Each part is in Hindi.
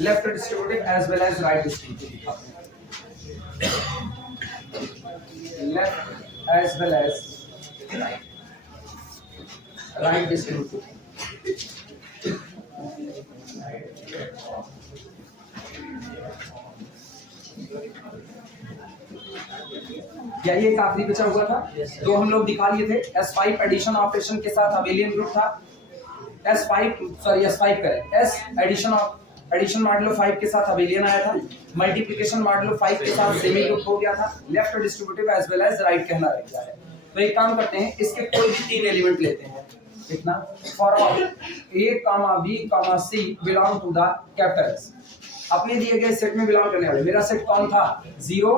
Left distributive as well as right distributive, left as well as right distributive. क्या ये आखिरी बचा हुआ था? तो हम लोग दिखा लिए थे S5 एडिशन ऑपरेशन के साथ अबेलियन ग्रुप था, S5 करें, S एडिशन मॉडुलो 5 के साथ अबेलियन आया था, मल्टीप्लिकेशन मॉडुलो 5 के साथ सेमी ग्रुप हो गया था, left distributive as well as right कहना रह गया है। तो एक काम करते हैं, इसके कोई भी तीन एलिमेंट लेते हैं, कितना from A, B, C belong to the capital S, अपने दिए गए सेट में बिलोंग करने वाले। मेरा सेट कौन था? 0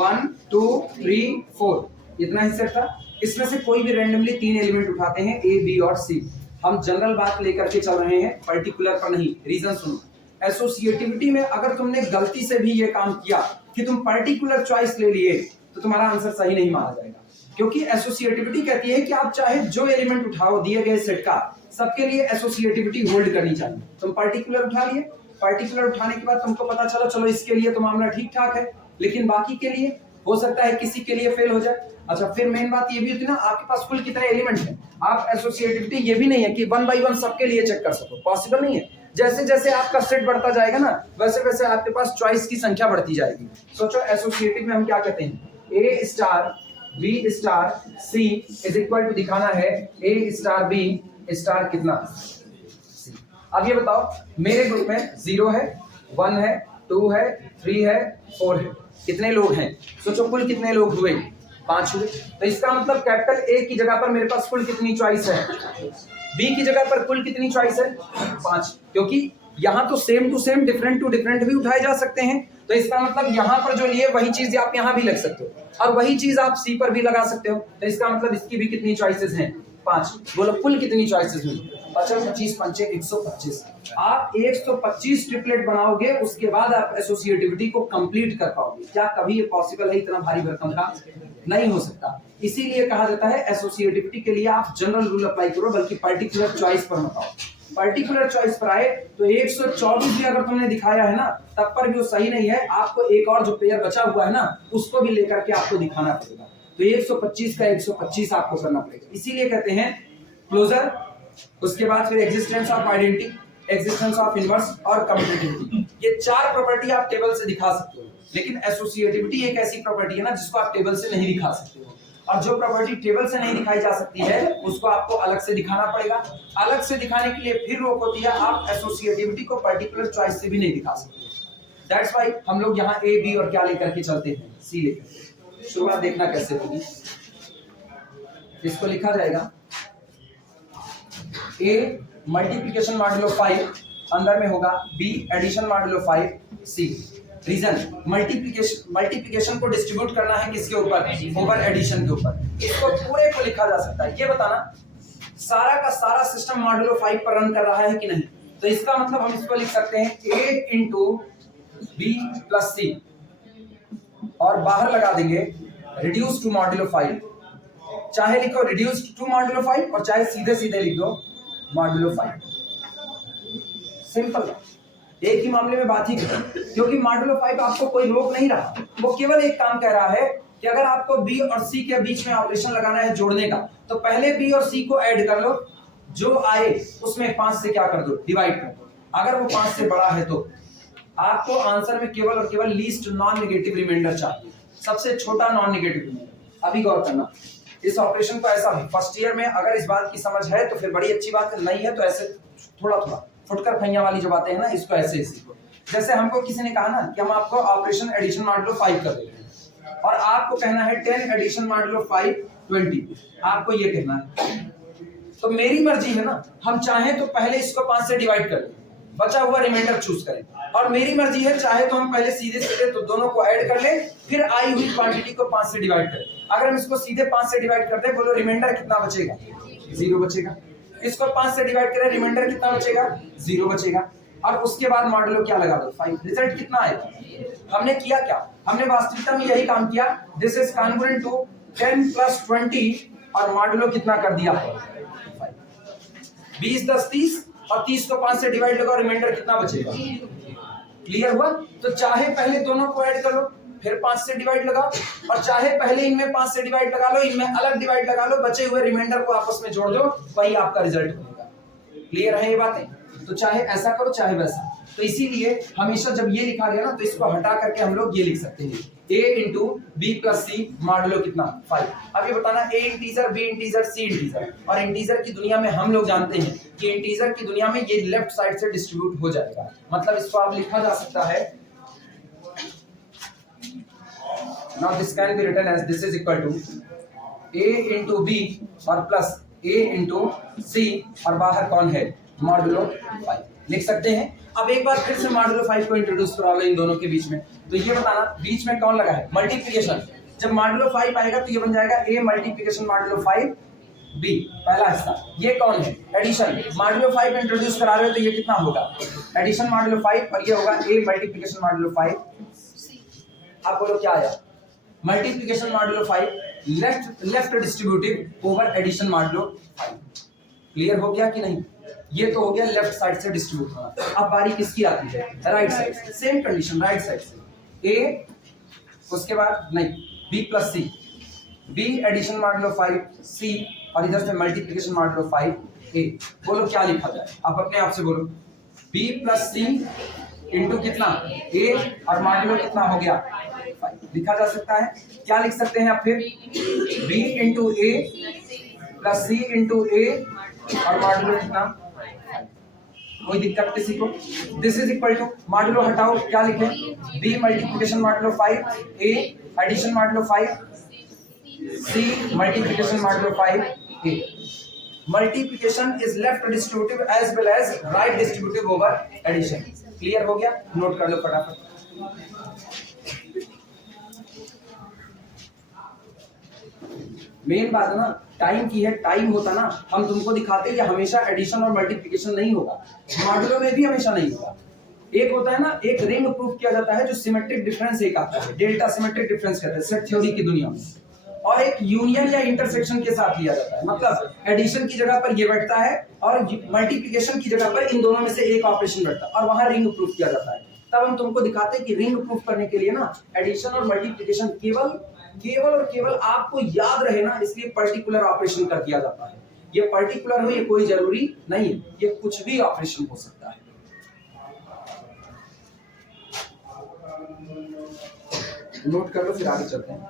1 2 3 4, इतना ही सेट था। इसमें से कोई भी रैंडमली तीन एलिमेंट उठाते हैं, A, B और C। हम जनरल बात लेकर के चल रहे हैं, पर्टिकुलर पर नहीं। रीजन सुनो, एसोसिएटिविटी में अगर तुमने गलती से भी ये काम किया कि तुम पर्टिकुलर चॉइस ले लिए तो तुम्हारा आंसर सही नहीं माना जाएगा, क्योंकि एसोसिएटिविटी कहती है कि आप चाहे जो एलिमेंट उठाओ दिए गए सेट का, सबके लिए एसोसिएटिविटी होल्ड करनी चाहिए। तुम पर्टिकुलर उठा लिए, पर्टिकुलर उठाने के बाद तुमको पता चला चलो इसके लिए तो मामला ठीक ठाक है, लेकिन बाकी के लिए हो सकता है किसी के लिए फेल हो जाए। अच्छा, फिर मेन बात ये भी होती है ना, आपके पास कुल कितने एलिमेंट हैं। आप एसोसिएटिविटी ये भी नहीं है कि 1 बाई 1 सबके लिए चेक कर सको, पॉसिबल नहीं है। जैसे जैसे आपका सेट बढ़ता जाएगा ना, वैसे वैसे आपके पास चॉइस की संख्या बढ़ती जाएगी। सोचो एसोसिएटिव में हम क्या कहते हैं, A star B star C is equal to दिखाना है A स्टार B स्टार कितना C। अब ये बताओ, मेरे ग्रुप में 0 है, 1 है, 2 है, 3 है, 4 है, कितने लोग हैं? सोचो कुल कितने लोग हुए? 5 हुए। तो इसका मतलब कैपिटल A की जगह पर मेरे पास कुल कितनी चॉइस है? B की जगह पर कुल कितनी चॉइस है? 5, क्योंकि यहाँ तो same to same different to different भी उठाए जा सकते हैं। तो इसका मतलब यहाँ पर जो लिए वही चीज आप यहाँ भी लग सकते हो और वही चीज आप C पर भी लगा सकते हो। तो इसका मतलब इसकी भी कितनी चॉइसेस हैं? 5। बोलो कुल कितनी चॉइसेस हुई? 25 25 पंचे 125। आप 125 ट्रिपलेट बनाओगे, उसके बाद आप एसोसिएटिविटी को कंप्लीट कर पाओगे। क्या कभी ये पॉसिबल है? इतना भारी भरकम का नहीं हो सकता। इसीलिए कहा जाता है एसोसिएटिविटी के लिए आप जनरल रूल अप्लाई करो, बल्कि पर्टिकुलर चॉइस पर मत आओ। पर्टिकुलर चॉइस पर आए तो 124 भी अगर तुमने दिखाया है ना, तब पर भी वो सही नहीं है। आपको एक और जो पेयर बचा हुआ है ना, उसको भी लेकर के आपको दिखाना पड़ेगा। तो 125 का 125 आपको करना पड़ेगा। इसीलिए कहते हैं क्लोजर, उसके बाद फिर existence of identity, existence of inverse और कम्यूटेटिविटी। ये 4 प्रॉपर्टी आप टेबल से दिखा सकते हो, लेकिन एसोसिएटिविटी एक ऐसी प्रॉपर्टी है ना जिसको आप टेबल से नहीं दिखा सकते हो। और जो प्रॉपर्टी टेबल से नहीं दिखाई जा सकती है, उसको आपको अलग से दिखाना पड़ेगा। अलग से दिखाने के लिए फिर रोक होती है, आप एसोसिएटिविटी को पर्टिकुलर चॉइस से भी नहीं दिखा सकते। दैट्स व्हाई हम लोग यहाँ A, B और क्या लेकर के चलते हैं? C लेकर। शुरुआत देखना कैसे होगी। इसको लिखा जाएगा A मल्टीप्लिकेशन मॉडुलो 5, अंदर में होगा B addition modulo 5 C। Reason, multiplication को डिस्ट्रीब्यूट करना है किसके ऊपर? ओवर एडिशन के ऊपर। इसको पूरे को लिखा जा सकता है। ये बताना सारा का सारा सिस्टम मॉडुलो 5 पर रन कर रहा है कि नहीं। तो इसका मतलब हम इसको लिख सकते हैं A into B plus C, और बाहर लगा देंगे रिड्यूस टू मॉडुलो 5। चाहे लिखो रिड्यूस टू मॉडुलो 5 और चाहे सीधे सीधे लिख दो मॉडुलो 5। सिंपल, एक ही मामले में बात ही करें, क्योंकि मॉडुलो 5 आपको कोई रोक नहीं रहा। वो केवल एक काम कह रहा है कि अगर आपको B और C के बीच में ऑपरेशन लगाना है जोड़ने का, तो पहले B और C को ऐड कर लो, जो आए उसमें 5 से क्या कर दो? डिवाइड कर दो। अगर वो 5 से बड़ा है तो आपको आंसर में केवल और केवल लीस्ट नॉन नेगेटिव रिमाइंडर चाहिए, सबसे छोटा नॉन नेगेटिव रिमाइंडर। अभी गौर करना इस ऑपरेशन को ऐसा भी फर्स्ट ईयर में अगर इस बात की समझ है तो फिर बड़ी अच्छी बात है, नहीं है तो ऐसे थोड़ा थोड़ा फुटकर फैया वाली जो बातें हैं ना, इसको ऐसे ही सीखो। जैसे हमको किसी ने कहा ना कि हम आपको ऑपरेशन एडिशन मॉडुलो 5 कर देते हैं और आपको कहना है 10 एडिशन मॉडुलो 5 20, आपको ये कहना है। तो मेरी मर्जी है ना, हम चाहें तो पहले इसको 5 से डिवाइड कर लें, बचा हुआ रिमाइंडर चूज करें, और मेरी मर्जी है चाहे तो हम पहले सीधे सीधे तो दोनों को ऐड कर लें, फिर आई हुई क्वांटिटी को 5 से डिवाइड करें। अगर हम इसको सीधे 5 से डिवाइड करते हैं, बोलो रिमाइंडर कितना बचेगा? 0 बचेगा। इसको 5 से डिवाइड करें, रिमाइंडर कितना बचेगा? 0 बचेगा। और उसके बाद मॉडुलो क्या लगा दो? 5। रिजल्ट कितना आएगा? हमने किया क्या? हमने वास्तविकता में यही काम किया। दिस इज कॉन्ग्रुएंट टू 10 + 20 और मॉडुलो कितना कर दिया 20 10 30 और 30 को 5 से डिवाइड लगाओ, रिमाइंडर कितना बचेगा। क्लियर हुआ। तो चाहे पहले दोनों को ऐड करो, फिर 5 से डिवाइड लगाओ, और चाहे पहले इनमें 5 से डिवाइड लगा लो, इनमें अलग डिवाइड लगा लो, बचे हुए रिमाइंडर को आपस में जोड़ दो, वही आपका रिजल्ट बनेगा। क्लियर है ये बातें। तो चाहे ऐसा करो चाहे वैसा। तो इसीलिए हमेशा जब ये लिखा गया ना तो इसको हटा करके हम लोग ये लिख सकते हैं a × b + c मॉडुलो कितना 5। अब ये बताना a integer, b integer, c integer. और इंटीजर की दुनिया में हम लोग जानते हैं कि इंटीजर की दुनिया में ये लेफ्ट साइड से डिस्ट्रीब्यूट हो जाएगा। मतलब इसको आप लिखा जा सकता है, now this can be written as this is equal to a × b और प्लस a × c और बाहर कौन है मॉडुलो 5 लिख सकते हैं। अब एक बार फिर से मॉडुलो 5 को इंट्रोड्यूस करा लो इन दोनों के बीच में। तो ये बताना बीच में कौन लगा है मल्टीप्लिकेशन। जब मॉडुलो 5 आएगा तो ये बन जाएगा a मल्टीप्लिकेशन मॉडुलो 5 b, पहला हिस्सा। ये कौन है एडिशन। मॉडुलो 5 इंट्रोड्यूस करा रहे हो तो ये कितना होगा एडिशन मॉडुलो 5 और ये होगा a मल्टीप्लिकेशन मॉडुलो 5। आप बोलो क्या आया multiplication modulo 5 left distributive over addition modulo 5। Clear हो गया कि नहीं। ये तो हो गया लेफ्ट साइड से डिस्ट्रीब्यूट होना। अब बारी किसकी आती है राइट साइड से। सेम कंडीशन राइट साइड से a, उसके बाद नहीं b + c, b addition modulo 5 c और इधर से मल्टीप्लिकेशन मॉडुलो 5 a। बोलो क्या लिखा जाए, आप अपने आप से बोलो b + c इंटू कितना a और मॉडुलो कितना हो गया 5 लिखा जा सकता है। क्या लिख सकते हैं आप फिर b × a + c × a और मॉडुलो कितना। कोई दिक्कत किसी को। This is equal to modulo हटाओ, क्या लिखें b multiplication modulo 5 a addition modulo 5 c multiplication modulo 5 a। Multiplication is left distributive as well as right distributive over addition. Clear हो गया, नोट कर लो फटाफट। मेन बात है ना टाइम की है। टाइम होता ना हम तुमको दिखाते हैं हमेशा एडिशन और मल्टीप्लिकेशन नहीं होगा, मॉडुलो में भी हमेशा नहीं होगा। एक होता है ना एक रिंग प्रूफ किया जाता है जो सिमेट्रिक डिफरेंस एक आता है, डेल्टा सिमेट्रिक डिफरेंस कहते हैं सेट थ्योरी की दुनिया में, और एक यूनियन या इंटरसेक्शन के साथ लिया जाता है। मतलब एडिशन की जगह पर ये बैठता है और मल्टीप्लिकेशन की जगह पर इन दोनों में से एक ऑपरेशन बैठता है और वहां रिंग प्रूफ किया जाता है। तब हम तुमको दिखाते हैं कि रिंग प्रूफ करने के लिए ना एडिशन और मल्टीप्लिकेशन केवल और केवल आपको याद रहे ना, इसलिए पर्टिकुलर ऑपरेशन कर दिया जाता है। ये पर्टिकुलर हो ये कोई जरूरी नहीं है, ये कुछ भी ऑपरेशन हो सकता है। नोट कर लो फिर आगे चलते हैं।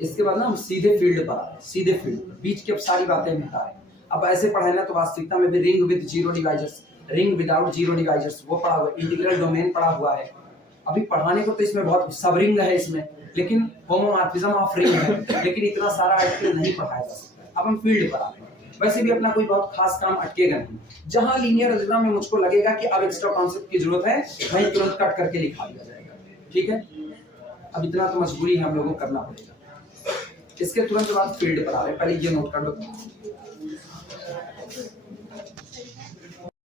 इसके बाद ना हम सीधे फील्ड पर आ रहे हैं, सीधे फील्ड बीच की अब सारी बातें हम हटा रहे हैं। अब ऐसे पढ़े ना तो वास्तविकता में भी ring with zero divisors, ring without zero divisors वो पढ़ा हुआ है, इंटीग्रल डोमेन पढ़ा हुआ है। अभी पढ़ाने को तो इसमें बहुत सब रिंग है इसमें, लेकिन होमोमॉर्फिज्म ऑफ रिंग है, लेकिन इतना सारा आर्टिकल नहीं पढ़ाया जा सकता। अब हम फील्ड पर आ रहे हैं। वैसे भी अपना कोई बहुत खास काम अटकेगा नहीं। जहां लीनियर अलजेब्रा में मुझको लगेगा कि अब एक्स्ट्रा कॉन्सेप्ट की जरूरत है, वहीं तुरंत कट करके लिखा दिया जाएगा। ठीक है, अब इतना तो मजबूरी है हम लोगों को करना पड़ेगा। इसके तुरंत बाद फील्ड पर आ रहे हैं, पहले ये नोट कर लो।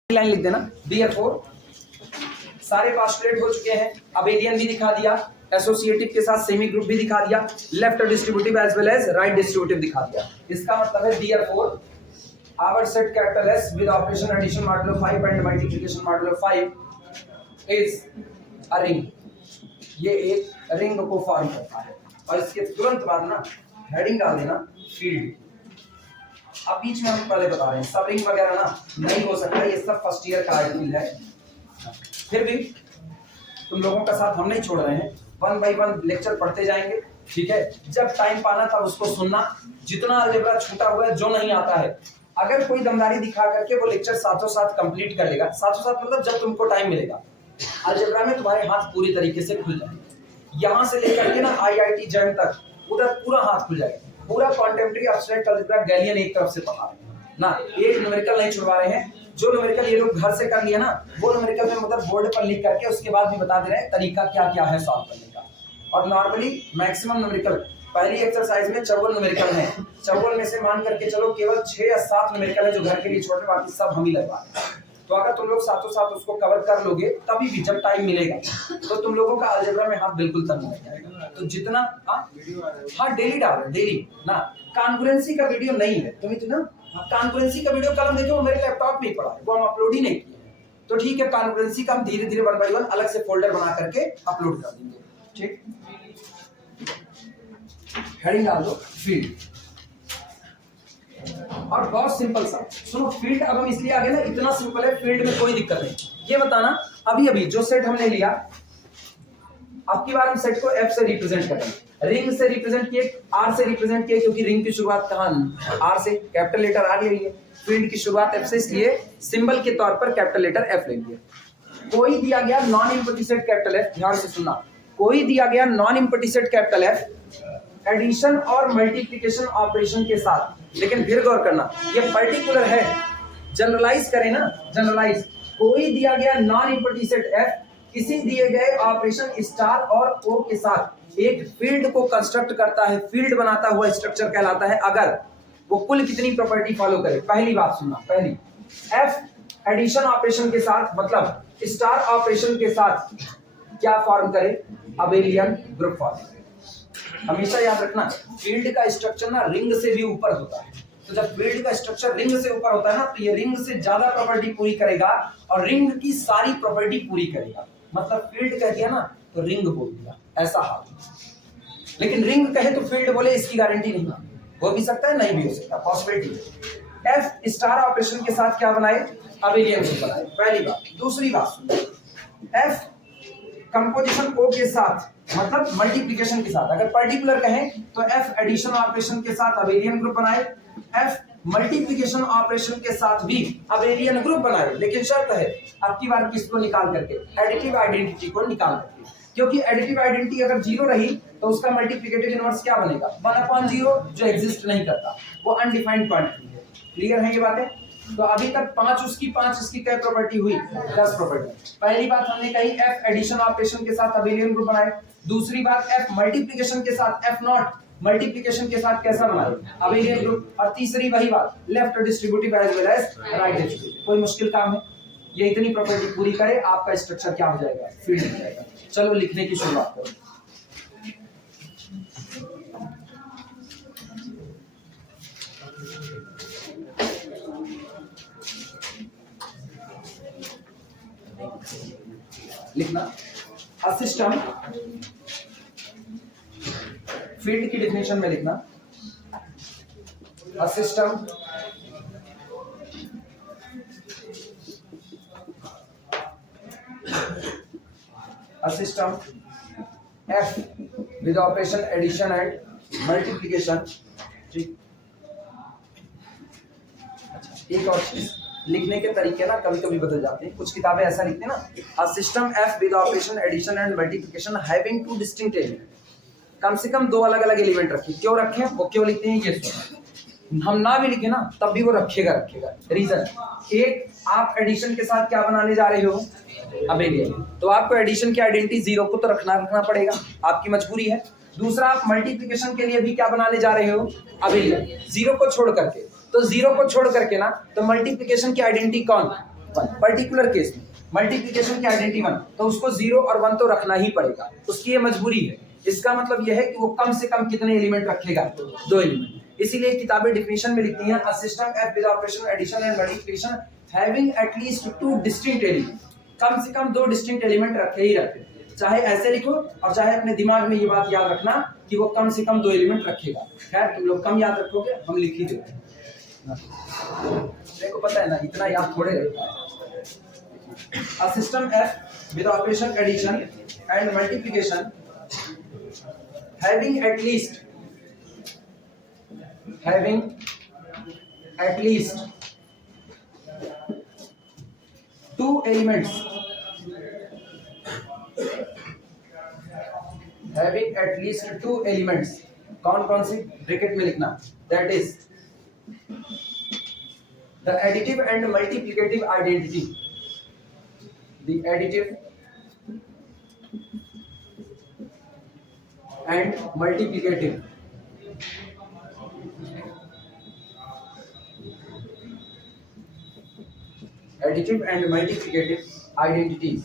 लाइन लिख देना Therefore सारे पोस्टुलेट हो चुके हैं। अबेलियन भी दिखा दिया, एसोसिएटिव के साथ सेमी ग्रुप भी दिखा दिया, left distributive as well as right distributive दिखा दिया। इसका मतलब है Therefore our set capital S with operation addition modulo 5 and multiplication modulo 5 is a ring। ये एक रिंग को फॉर्म करता है। और इसके तुरंत बाद ना हेडिंग डाल देना फील्ड। अब बीच में हम पहले बता रहे हैं सब रिंग वगैरह ना नहीं हो सकता, ये सब फर्स्ट ईयर का आर्टिकल है। फिर भी तुम लोगों का साथ हम नहीं छोड़ रहे हैं, 1 बाय 1 लेक्चर पढ़ते जाएंगे। ठीक है, जब टाइम पाना तब उसको सुनना। जितना अलजेब्रा छूटा हुआ है, जो नहीं आता है, अगर कोई दमदारी दिखा करके वो लेक्चर साथों साथ कंप्लीट कर लेगा, साथों साथ मतलब जब तुमको टाइम मिलेगा, अलजेब्रा में तुम्हारे हाथ पूरी तरीके से खुल जाएंगे। यहाँ से लेकर के ना IIT जैन तक उधर पूरा हाथ खुल जाएगा। पूरा कॉन्टेम्परेरी एब्स्ट्रैक्ट अलजेब्रा गैलियन एक तरफ से पढ़ा रहे हैं ना, एक न्यूमेरिकल नहीं छुड़वा रहे हैं। जो न्यूमेरिकल ये लोग घर से कर लिया ना, वो न्यूमेरिकल में मतलब बोर्ड पर लिख करके उसके बाद भी बता दे रहे हैं तरीका क्या क्या है सॉल्व करने का। और नॉर्मली मैक्सिमम न्यूमेरिकल पहली एक्सरसाइज में 54 न्यूमेरिकल है, 54 में से मान करके चलो केवल 6 या 7 न्यूमेरिकल है जो घर के लिए छोड़ रहे, बाकी सब हम ही लगवा रहे हैं। तो अगर तुम लोग साथों साथ उसको कवर कर लोगे तभी भी जब टाइम मिलेगा तो तुम लोगों का अलजेब्रा में हाथ बिल्कुल तंग हो जाएगा। तो जितना हाँ डेली डाल रहे डेली ना। कॉन्फ्रेंसी का वीडियो नहीं है तुम इतना, कॉन्फ्रेंसी का वीडियो कल हम देखे वो मेरे लैपटॉप में ही पड़ा है, वो हम अपलोड ही नहीं किए। तो ठीक है, कॉन्फ्रेंसी का हम धीरे धीरे 1 बाय 1 अलग से फोल्डर बना करके अपलोड कर देंगे। ठीक, हेडिंग डाल दो फील्ड, और बहुत सिंपल सा सुनो फील्ड। अब हम इसलिए आगे ना, इतना सिंपल है, फील्ड में कोई दिक्कत नहीं। ये बताना अभी अभी जो सेट हमने लिया, आपकी बार हम सेट को एफ से रिप्रेजेंट करेंगे, रिंग से रिप्रेजेंट किए, आर से रिप्रेजेंट किए, क्योंकि रिंग की शुरुआत कहां आर से, कैपिटल लेटर आर ले लिए। फील्ड की शुरुआत एफ से, इसलिए सिंबल के तौर पर कैपिटल लेटर एफ ले लिए। कोई दिया गया non empty set capital F, ध्यान से सुनना, कोई दिया गया non empty set capital F addition और मल्टीप्लिकेशन ऑपरेशन के साथ, लेकिन फिर गौर करना ये पर्टिकुलर है, जनरलाइज करें ना, जनरलाइज। कोई दिया गया नॉन एम्प्टी सेट एफ किसी दिए गए ऑपरेशन स्टार और ओ के साथ एक फील्ड को कंस्ट्रक्ट करता है, फील्ड बनाता हुआ स्ट्रक्चर कहलाता है अगर वो कुल कितनी प्रॉपर्टी फॉलो करे। पहली बात सुनना, पहली एफ एडिशन ऑपरेशन के साथ, मतलब स्टार ऑपरेशन के साथ क्या फॉर्म करे, अबेलियन ग्रुप फॉर्म। हमेशा याद रखना फील्ड का स्ट्रक्चर ना रिंग से भी ऊपर होता है, तो जब फील्ड का स्ट्रक्चर रिंग से ऊपर होता है ना, तो ये रिंग से ज्यादा प्रॉपर्टी पूरी करेगा और रिंग की सारी प्रॉपर्टी पूरी करेगा। मतलब फील्ड कह दिया ना तो रिंग बोल दिया, ऐसा हाल। लेकिन रिंग कहे तो फील्ड बोले, इसकी गारंटी नहीं, हो भी सकता है नहीं भी हो सकता, पॉसिबिलिटी। एफ स्टार ऑपरेशन के साथ क्या बनाए, अबेलियन ग्रुप बनाए, पहली बात। दूसरी बात सुनो, एफ कंपोजिशन ओ के साथ, मतलब मल्टीप्लिकेशन के साथ, अगर पर्टिकुलर कहें तो एफ एडिशन ऑपरेशन के साथ अबेलियन ग्रुप बनाए, एफ मल्टीप्लिकेशन ऑपरेशन के साथ भी अबेलियन ग्रुप बनाए। लेकिन शर्त है आपकी बार किसको निकाल करके, एडिटिव आइडेंटिटी को निकाल करके, क्योंकि एडिटिव आइडेंटिटी अगर 0 रही तो उसका मल्टीप्लिकेटिव इनवर्स क्या बनेगा, 1/0, जो एग्जिस्ट नहीं करता, वो अनडिफाइंड क्वांटिटी है। क्लियर है ये बातें? तो अभी तक 5 उसकी 5 इसकी क्या प्रॉपर्टी हुई, 10 प्रॉपर्टी। पहली बात हमने कही एफ एडिशन ऑपरेशन के साथ अबेलियन ग्रुप बनाए। दूसरी बात एफ मल्टीप्लिकेशन के साथ, एफ नॉट मल्टीप्लिकेशन के साथ कैसा बनाए, अबेलियन ग्रुप। और तीसरी वही बात, left distributive as well as right distributive. कोई मुश्किल काम है? ये इतनी प्रॉपर्टी पूरी करे आपका स्ट्रक्चर क्या हो जाएगा, फील्ड हो जाएगा। चलो लिखने की शुरुआत करो। लिखना अ सिस्टम, फील्ड की डेफिनेशन में लिखना a system F with operation addition and multiplication। ठीक, एक और चीज, लिखने के तरीके ना कभी कभी बदल जाते हैं। कुछ किताबें ऐसा लिखते हैं ना, a system F with operation addition and multiplication having 2 distinct element, कम से कम 2 अलग अलग एलिमेंट रखें। क्यों रखें, वो क्यों लिखते हैं ये सुनो। हम ना भी लिखे ना तब भी वो रखेगा। रीजन एक, आप एडिशन के साथ क्या बनाने जा रहे हो, अबेलियन, तो आपको एडिशन की आइडेंटिटी 0 को तो रखना पड़ेगा, आपकी मजबूरी है। दूसरा, आप मल्टीप्लिकेशन के लिए भी क्या बनाने जा रहे हो, अबेलियन, 0 को छोड़ करके। तो 0 को छोड़ करके ना, तो मल्टीप्लिकेशन की आइडेंटिटी कौन, 1। पर्टिकुलर केस में मल्टीप्लिकेशन की आइडेंटिटी 1, तो उसको 0 और 1 तो रखना ही पड़ेगा, उसकी ये मजबूरी है। इसका मतलब यह है कि वो कम से कम कितने एलिमेंट रखेगा, 2 एलिमेंट। इसीलिए किताबें डिफिनेशन में लिखती हैं, a system F with operation addition and multiplication having at least 2 distinct element, कम से कम 2 डिस्टिंक्ट एलिमेंट रखे ही रखे। चाहे ऐसे लिखो और चाहे अपने दिमाग में ये बात याद रखना कि वो कम से कम 2 एलिमेंट रखेगा। खैर तुम लोग कम याद रखोगे, हम लिख ही देते हैं, मेरे को पता है ना, इतना याद थोड़े रहता है। A system F with operation addition and multiplication having at least 2 elements, having at least 2 elements, कौन से, ब्रैकेट में लिखना, that is the additive and multiplicative identity, the additive and multiplicative additive and multiplicative identities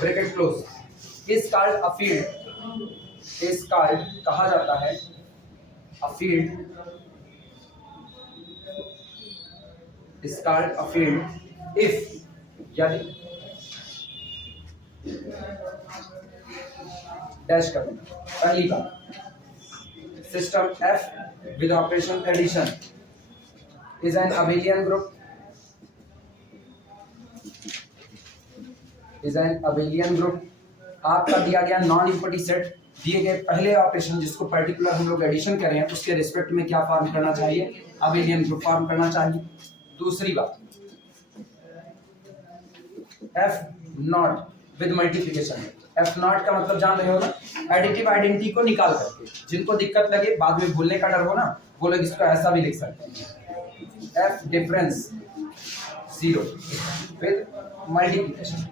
bracket close is called a field is called कहा जाता है a field is called a field if यदि डैश कर देना पहली बात system F with operation addition is an abelian group is an abelian group आपका दिया गया नॉन इक्विटी सेट दिए गए पहले ऑपरेशन जिसको पर्टिकुलर हम लोग एडिशन कर रहे हैं उसके रिस्पेक्ट में क्या फॉर्म करना चाहिए अबेलियन ग्रुप फॉर्म करना चाहिए। दूसरी बात F not with multiplication F not का मतलब जान रहे हो ना एडिटिव आइडेंटिटी को निकाल करके जिनको दिक्कत लगे बाद में भूलने का डर हो ना वो लोग इसको ऐसा भी लिख सकते हैं एफ डिफरेंस 0 विद मल्टीप्लिकेशन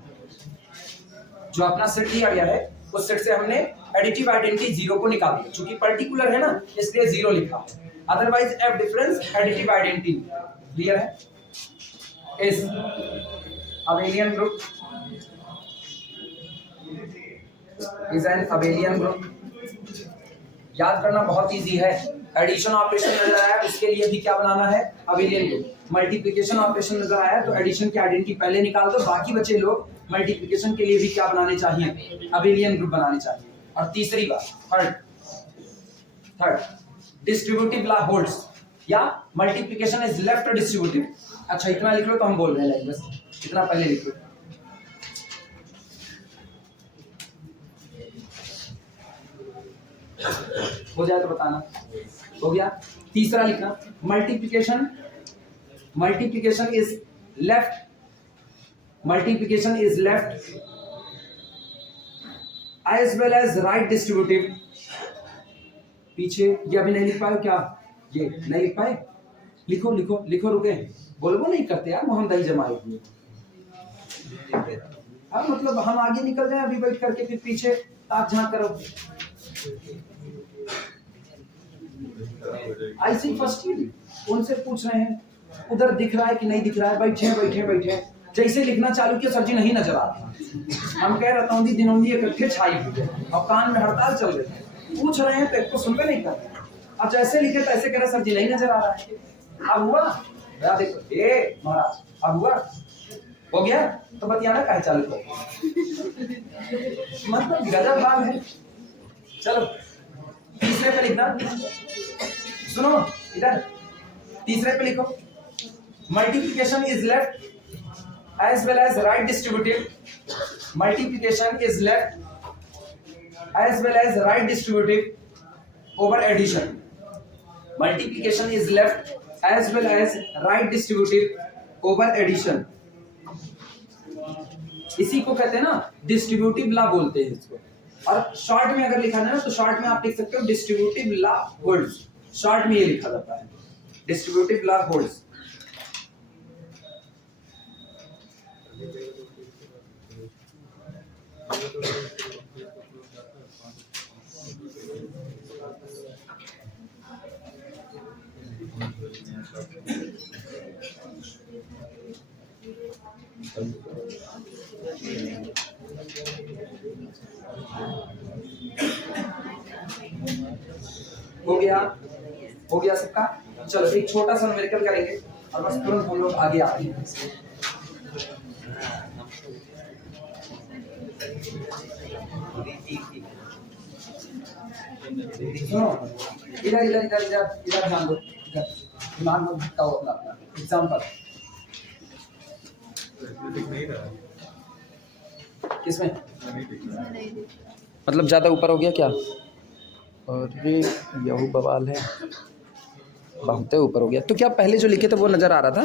जो अपना सेट लिया गया है उस सेट से हमने एडिटिव आइडेंटिटी 0 को निकाल दिया क्योंकि पर्टिकुलर है ना इसलिए 0 लिखा है otherwise F difference additive identity clear है इस abelian group is an abelian group याद करना बहुत इजी है एडिशन ऑपरेशन नजर आया उसके लिए भी क्या बनाना है अबेलियन ग्रुप मल्टीप्लिकेशन ऑपरेशन नजर आया तो एडिशन की आइडेंटिटी पहले निकाल दो बाकी बचे लोग मल्टीप्लिकेशन के लिए भी क्या बनाने चाहिए अबेलियन ग्रुप बनाने चाहिए। और तीसरी बात थर्ड डिस्ट्रीब्यूटिव लॉ होल्ड्स या मल्टीप्लिकेशन इज लेफ्ट डिस्ट्रीब्यूटिव अच्छा इतना लिख लो तो हम बोल रहे हैं बस इतना पहले लिख लो हो जाए तो बताना हो गया। तीसरा लिखना multiplication is left as well as right distributive पीछे ये अभी नहीं लिख पाए क्या ये नहीं लिख पाए लिखो लिखो लिखो रुके बोलो नहीं करते यार मोहन दही जमाए हुए अब मतलब हम आगे निकल जाए अभी बैठ करके फिर पीछे ताक झांक करो आईसी फर्स्ट ईयर उनसे पूछ रहे हैं उधर दिख रहा है कि नहीं दिख रहा है बैठे बैठे बैठे जैसे लिखना चालू किया सब्जी नहीं नजर आ रहा हम कह रहे तौंदी दिनौंदी इकट्ठे छाई हुई है और कान में हड़ताल चल रही है पूछ रहे हैं तो एक को सुनबे नहीं कर रहे अब जैसे लिखे तैसे कह रहे सब्जी नहीं नजर आ रहा है अब हुआ देखो ए महाराज अब हुआ हो गया तो बतियाना काहे चालू करो मतलब गजब बात है। चलो तीसरे पे लिखना सुनो इधर तीसरे पे लिखो multiplication is left as well as right distributive multiplication is left as well as right distributive over addition multiplication is left as well as right distributive over addition इसी को कहते हैं ना डिस्ट्रीब्यूटिव लॉ बोलते हैं इसको और शॉर्ट में अगर लिखा जाए ना तो शॉर्ट में आप लिख सकते हो डिस्ट्रीब्यूटिव लॉ होल्ड्स शॉर्ट में ये लिखा जाता है डिस्ट्रीब्यूटिव लॉ होल्ड्स। हो गया सबका। चलो एक छोटा सा न्यूमेरिकल करेंगे और बस तुरंत हम लोग आगे आ रहे हैं। सुनो इधर इधर इधर इधर इधर ध्यान दो दिमाग में भटकाओ अपना अपना एग्जाम्पल किसमें मतलब ज्यादा ऊपर हो गया क्या और ये यहू बवाल है बहुत ऊपर हो गया तो क्या पहले जो लिखे थे वो नजर आ रहा था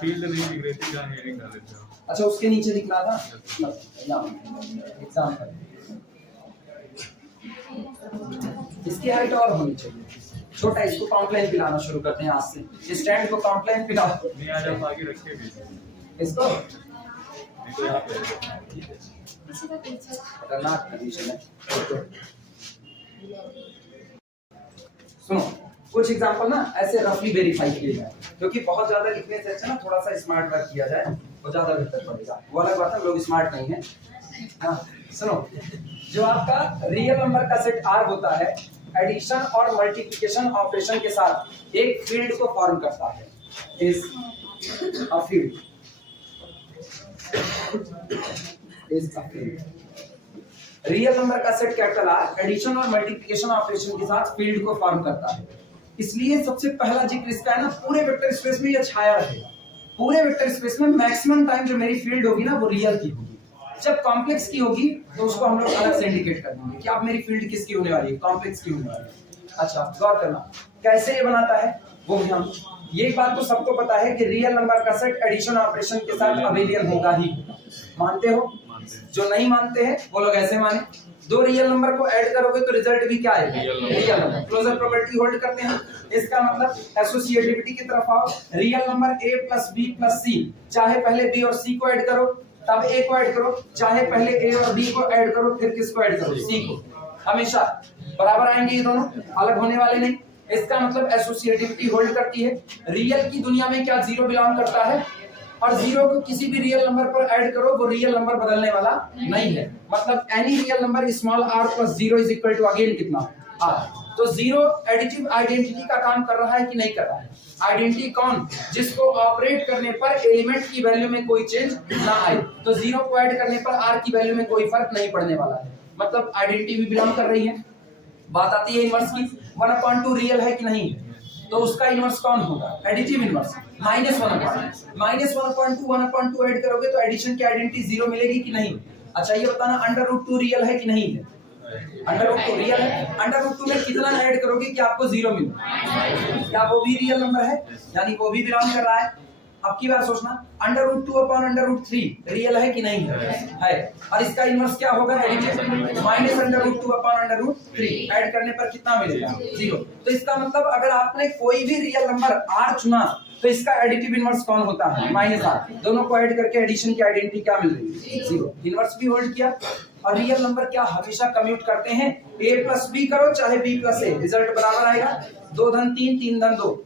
फील्ड नहीं दिख रही थी जहाँ हेडिंग डाले थे। अच्छा उसके नीचे दिख रहा था एग्जाम्पल इसकी हाइट और होनी चाहिए छोटा इसको काउंटलाइन पिलाना शुरू करते हैं आज से स्टैंड को काउंटलाइन पिलाओ नहीं आज आप आगे रखे भी इसको देखो यहाँ पे खतरनाक कंडीशन है। सुनो कुछ एग्जांपल ना ऐसे रफली वेरीफाई किए जाए, क्योंकि बहुत ज्यादा लिखने से अच्छा ना थोड़ा सा स्मार्ट वर्क किया जाए तो ज्यादा बेहतर पड़ेगा। वो अलग बात है लोग स्मार्ट नहीं है। हाँ सुनो, जो आपका रियल नंबर का सेट R होता है एडिशन और मल्टीप्लिकेशन ऑपरेशन के साथ एक फील्ड को फॉर्म करता है, is a field, is a field. Real number का सेट कैपिटल R एडिशन और मल्टीप्लिकेशन ऑपरेशन के साथ फील्ड को फॉर्म करता है। इसलिए सबसे पहला जिक्र इसका है ना, पूरे वेक्टर स्पेस में ये छाया रहेगा। पूरे वेक्टर स्पेस में मैक्सिमम टाइम जो मेरी फील्ड होगी ना वो रियल की होगी। जब कॉम्प्लेक्स की होगी तो उसको हम लोग अलग से इंडिकेट कर देंगे कि अब मेरी फील्ड किसकी होने वाली है, कॉम्प्लेक्स की होने वाली है। अच्छा गौर करना कैसे ये बनाता है वो भी हम, ये बात तो सबको पता है कि रियल नंबर का सेट एडिशन ऑपरेशन के साथ अबेलियन होगा ही। मानते हो? जो नहीं मानते हैं वो लोग ऐसे माने, दो रियल नंबर को ऐड करोगे तो रिजल्ट भी क्या आएगा, real number. Closure property hold करते हैं, इसका मतलब एसोसिएटिविटी की तरफ आओ। Real number a plus b plus c, चाहे पहले b और c को ऐड करो तब a को ऐड करो, चाहे पहले a और b को ऐड करो फिर किसको ऐड करो, c को। हमेशा बराबर आएंगे ये दोनों, अलग होने वाले नहीं। इसका मतलब एसोसिएटिविटी होल्ड करती है। रियल की दुनिया में क्या जीरो बिलोंग करता है, और जीरो को किसी भी रियल नंबर पर ऐड करो वो रियल नंबर बदलने वाला नहीं है। मतलब any real number small r plus zero is equal to again कितना, r। तो जीरो एडिटिव आइडेंटिटी का काम कर रहा है कि नहीं कर रहा है? आइडेंटिटी कौन, जिसको ऑपरेट करने पर एलिमेंट की वैल्यू में कोई चेंज ना आए। तो जीरो को ऐड करने पर r की वैल्यू में कोई फर्क नहीं पड़ने वाला है, मतलब आइडेंटिटी भी बिलोंग कर रही है। बात आती है इनवर्स की, 1/2 रियल है कि नहीं, तो उसका इनवर्स कौन होगा, एडिटिव इनवर्स -1/2। -1/2 1/2 ऐड करोगे तो एडिशन की आइडेंटिटी जीरो मिलेगी कि नहीं। अच्छा ये बताना √2 रियल है कि नहीं है, √2 रियल है। √2 में कितना ऐड करोगे कि आपको जीरो मिले, क्या वो भी रियल नंबर है, यानी वो भी बिलोंग कर रहा है। अब की बार सोचना, √2/√3 रियल है कि नहीं है, और इसका इनवर्स क्या होगा, एडिटिव, -√2/√3 ऐड करने पर कितना मिलेगा, जीरो। तो इसका मतलब अगर आपने कोई भी रियल नंबर r चुना तो इसका एडिटिव इनवर्स कौन होता है, -r। दोनों को ऐड करके एडिशन की आइडेंटिटी क्या मिल रही है, जीरो। इनवर्स भी होल्ड किया। और रियल नंबर क्या हमेशा कम्यूट करते हैं, a प्लस b करो चाहे b प्लस a, रिजल्ट बराबर आएगा। 2 धन 3, 3 धन 2,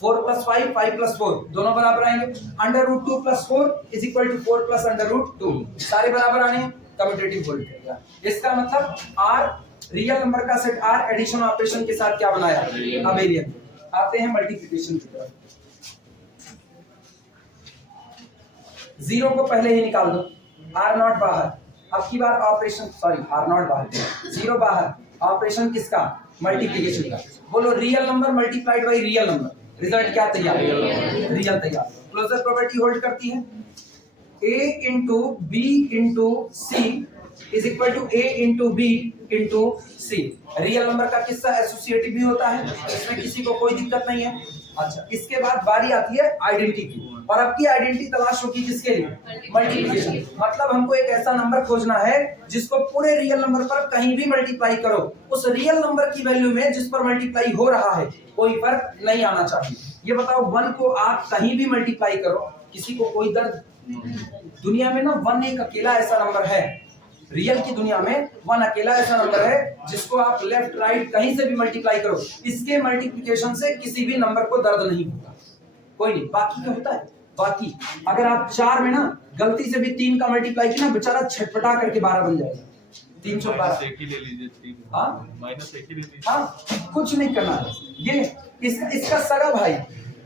4 प्लस 5, 5 प्लस 4, दोनों बराबर आएंगे। √2 plus 4 is equal to 4 plus √2, सारे बराबर आने हैं, कम्यूटेटिव होल्ड करेगा। इसका मतलब r रियल नंबर का सेट r एडिशन ऑपरेशन के साथ क्या बनाया, अबेलियन। आते हैं मल्टीप्लिकेशन की तरफ। जीरो को पहले ही निकाल दो, r0 बाहर। अब की बार ऑपरेशन, सॉरी r0 बाहर, जीरो बाहर, ऑपरेशन किसका, मल्टीप्लिकेशन का। बोलो real number multiplied by real number, result क्या तैयार, रियल तैयार। क्लोजर प्रॉपर्टी होल्ड करती है, a into b into c is equal to a into b into c। Real number का किस्सा एसोसिएटिव भी होता है, इसमें किसी को कोई दिक्कत नहीं है। अच्छा इसके बाद बारी आती है आइडेंटिटी की, और अब की आइडेंटिटी तलाश होगी किसके लिए, मल्टीप्लिकेशन। मतलब हमको एक ऐसा नंबर खोजना है जिसको पूरे रियल नंबर पर कहीं भी मल्टीप्लाई करो, उस रियल नंबर की वैल्यू में जिस पर मल्टीप्लाई हो रहा है कोई फर्क नहीं आना चाहिए। ये बताओ 1 को आप कहीं भी मल्टीप्लाई करो, किसी को कोई दर्द, दुनिया में ना 1 एक अकेला ऐसा नंबर है, रियल की दुनिया में 1 अकेला ऐसा नंबर है जिसको आप लेफ्ट राइट कहीं से भी मल्टीप्लाई करो, इसके मल्टीप्लिकेशन से किसी भी नंबर को दर्द नहीं होता, कोई नहीं। बाकी क्या होता है, बाकी अगर आप 4 में ना गलती से भी 3 का मल्टीप्लाई किया ना, बेचारा छटपटा करके 12 बन जाएगा, 312। एक ही ले लीजिए, हाँ -1 ही ले लीजिए। हाँ कुछ नहीं करना है। ये इसका सगा भाई,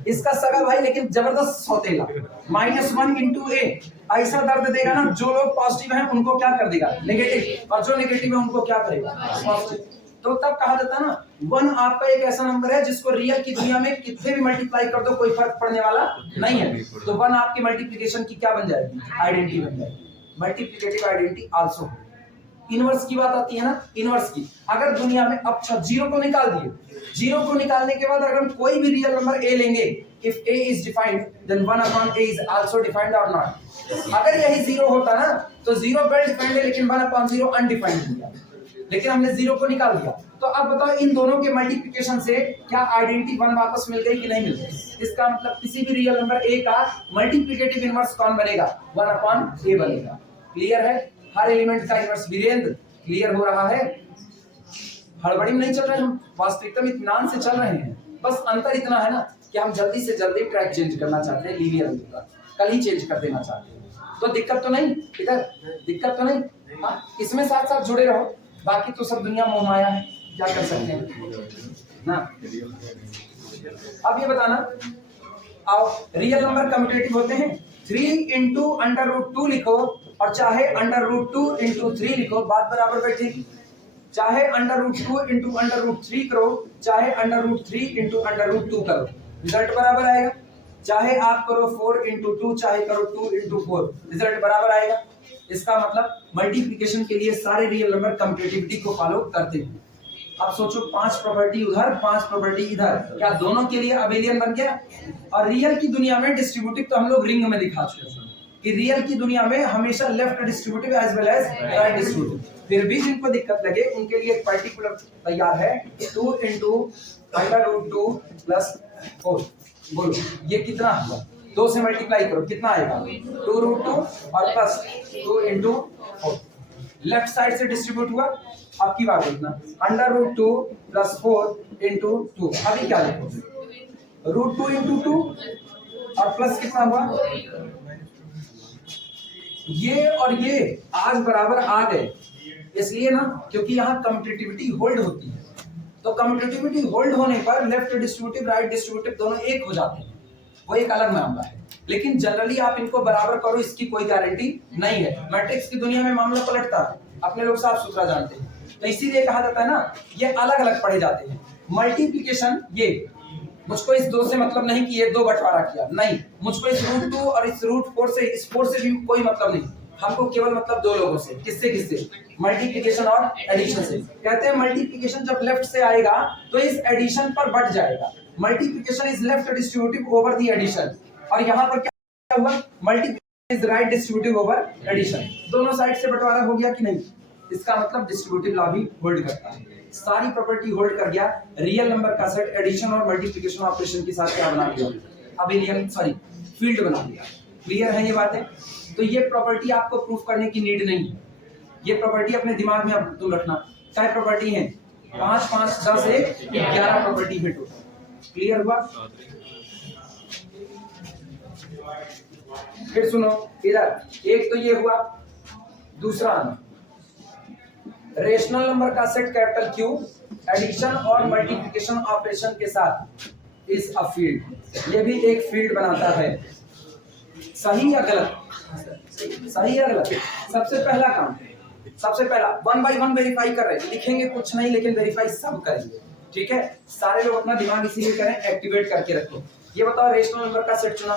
इसका सगा भाई लेकिन जबरदस्त सौतेला, -1 इंटू a ऐसा दर्द देगा ना, जो लोग पॉजिटिव हैं उनको क्या कर देगा, नेगेटिव, और जो नेगेटिव है उनको क्या करेगा, पॉजिटिव। तो तब कहा जाता है ना 1 आपका एक ऐसा नंबर है जिसको रियल की दुनिया में कितने भी मल्टीप्लाई कर दो कोई फर्क पड़ने वाला नहीं है। तो 1 आपकी मल्टीप्लिकेशन की क्या बन जाएगी, आइडेंटिटी बन जाएगी, मल्टीप्लिकेटिव आइडेंटिटी आल्सो। इनवर्स की बात आती है ना, इनवर्स की अगर दुनिया में, अच्छा जीरो को निकाल दिए, जीरो को निकालने के बाद अगर हम कोई भी रियल नंबर a लेंगे, if a is defined then 1/a is also defined or not। अगर यही जीरो होता ना तो जीरो वेल डिफाइंड है लेकिन 1/0 अनडिफाइंड हो गया, लेकिन हमने जीरो को निकाल दिया। तो अब बताओ इन दोनों के मल्टीप्लिकेशन से क्या आइडेंटिटी 1 वापस मिल गई कि नहीं मिल गई। इसका मतलब किसी भी रियल नंबर a का मल्टीप्लिकेटिव इनवर्स कौन बनेगा, 1/a बनेगा। क्लियर है, हर एलिमेंट का इनवर्स वीरेंद्र क्लियर हो रहा है। हड़बड़ी में नहीं चल रहे हम, वास्तविकता में इत्मीनान से चल रहे हैं। बस अंतर इतना है ना कि हम जल्दी से जल्दी ट्रैक चेंज करना चाहते हैं, लीनियर का कल ही चेंज कर देना चाहते हैं। तो दिक्कत तो नहीं, इधर दिक्कत तो नहीं। हाँ, इसमें साथ साथ जुड़े रहो, बाकी तो सब दुनिया मोह माया है, क्या कर सकते हैं ना। अब ये बताना, आओ रियल नंबर कम्यूटेटिव होते हैं। 3 इंटू √2 लिखो और चाहे √2 इंटू 3 लिखो, बात बराबर बैठेगी। चाहे √2 इंटू √3 करो, चाहे √3 इंटू √2 करो, रिजल्ट बराबर आएगा। चाहे आप करो 4 इंटू 2, चाहे करो 2 इंटू 4, रिजल्ट बराबर आएगा। इसका मतलब मल्टीप्लिकेशन के लिए सारे रियल नंबर कम्यूटेटिविटी को फॉलो करते हैं। अब सोचो 5 प्रॉपर्टी उधर, 5 प्रॉपर्टी इधर, क्या दोनों के लिए अबेलियन बन गया? और रियल की दुनिया में डिस्ट्रीब्यूटिव तो हम लोग रिंग में दिखा चुके हैं कि रियल की दुनिया में हमेशा left distributive as well as right distributive. फिर भी जिनको दिक्कत लगे उनके लिए एक पर्टिकुलर तैयार है, 2 इंटू √2 प्लस 4। बोलो ये कितना हुआ? 2 से मल्टीप्लाई करो, कितना आएगा? 2√2 और प्लस 2 इंटू 4। लेफ्ट साइड से डिस्ट्रीब्यूट हुआ। अब की बात देखना, √2 प्लस 4 इंटू 2। अभी क्या लिखोगे? √2 इंटू 2 और प्लस कितना हुआ? ये और ये आज बराबर आ गए, इसलिए ना क्योंकि यहाँ कम्यूटेटिविटी होल्ड होती है। तो कम्यूटेटिविटी होल्ड होने पर लेफ्ट डिस्ट्रीब्यूटिव राइट डिस्ट्रीब्यूटिव दोनों एक हो जाते हैं, वो एक अलग मामला है। लेकिन जनरली आप इनको बराबर करो, इसकी कोई गारंटी नहीं है। मैट्रिक्स की दुनिया में मामला पलटता है, अपने लोग साफ सुथरा जानते हैं। तो इसीलिए कहा जाता है ना, ये अलग अलग पढ़े जाते हैं। मल्टीप्लिकेशन, ये मुझको इस 2 से मतलब नहीं कि ये 2 बंटवारा किया, नहीं, मुझको इस √2 और इस √4 से, इस 4 से भी कोई मतलब नहीं। हमको केवल मतलब 2 लोगों से, किससे किससे? मल्टीप्लिकेशन और एडिशन से। कहते हैं मल्टीप्लिकेशन जब लेफ्ट से आएगा तो इस एडिशन पर बढ़ जाएगा। Multiplication is left distributive over the addition, और यहाँ पर क्या हुआ? Multiplication is right distributive over addition. दोनों साइड से बंटवारा हो गया कि नहीं? इसका मतलब डिस्ट्रीब्यूटिव लॉ भी होल्ड करता है। सारी प्रॉपर्टी होल्ड कर गया। रियल नंबर का सेट एडिशन और मल्टीप्लिकेशन ऑपरेशन के साथ क्या बना दिया? अबेलियन फील्ड बना दिया। क्लियर है ये बातें? तो ये प्रॉपर्टी आपको प्रूफ करने की नीड नहीं है, ये प्रॉपर्टी अपने दिमाग में आप तुम रखना। क्या प्रॉपर्टी है? 5 5 10 1 11 प्रॉपर्टी है टोटल। क्लियर हुआ? फिर सुनो इधर, एक तो ये हुआ, दूसरा रेशनल नंबर का सेट कैपिटल Q एडिशन और मल्टीप्लिकेशन ऑपरेशन के साथ इज अ फील्ड। ये भी एक फील्ड बनाता है। सही या गलत? सही या गलत? सबसे पहला काम, सबसे पहला 1 by 1 वेरीफाई कर रहे हैं, लिखेंगे कुछ नहीं लेकिन वेरीफाई सब करेंगे। ठीक है, सारे लोग अपना दिमाग इसीलिए करें, एक्टिवेट करके रखो। ये बताओ रेशनल नंबर का सेट चुना,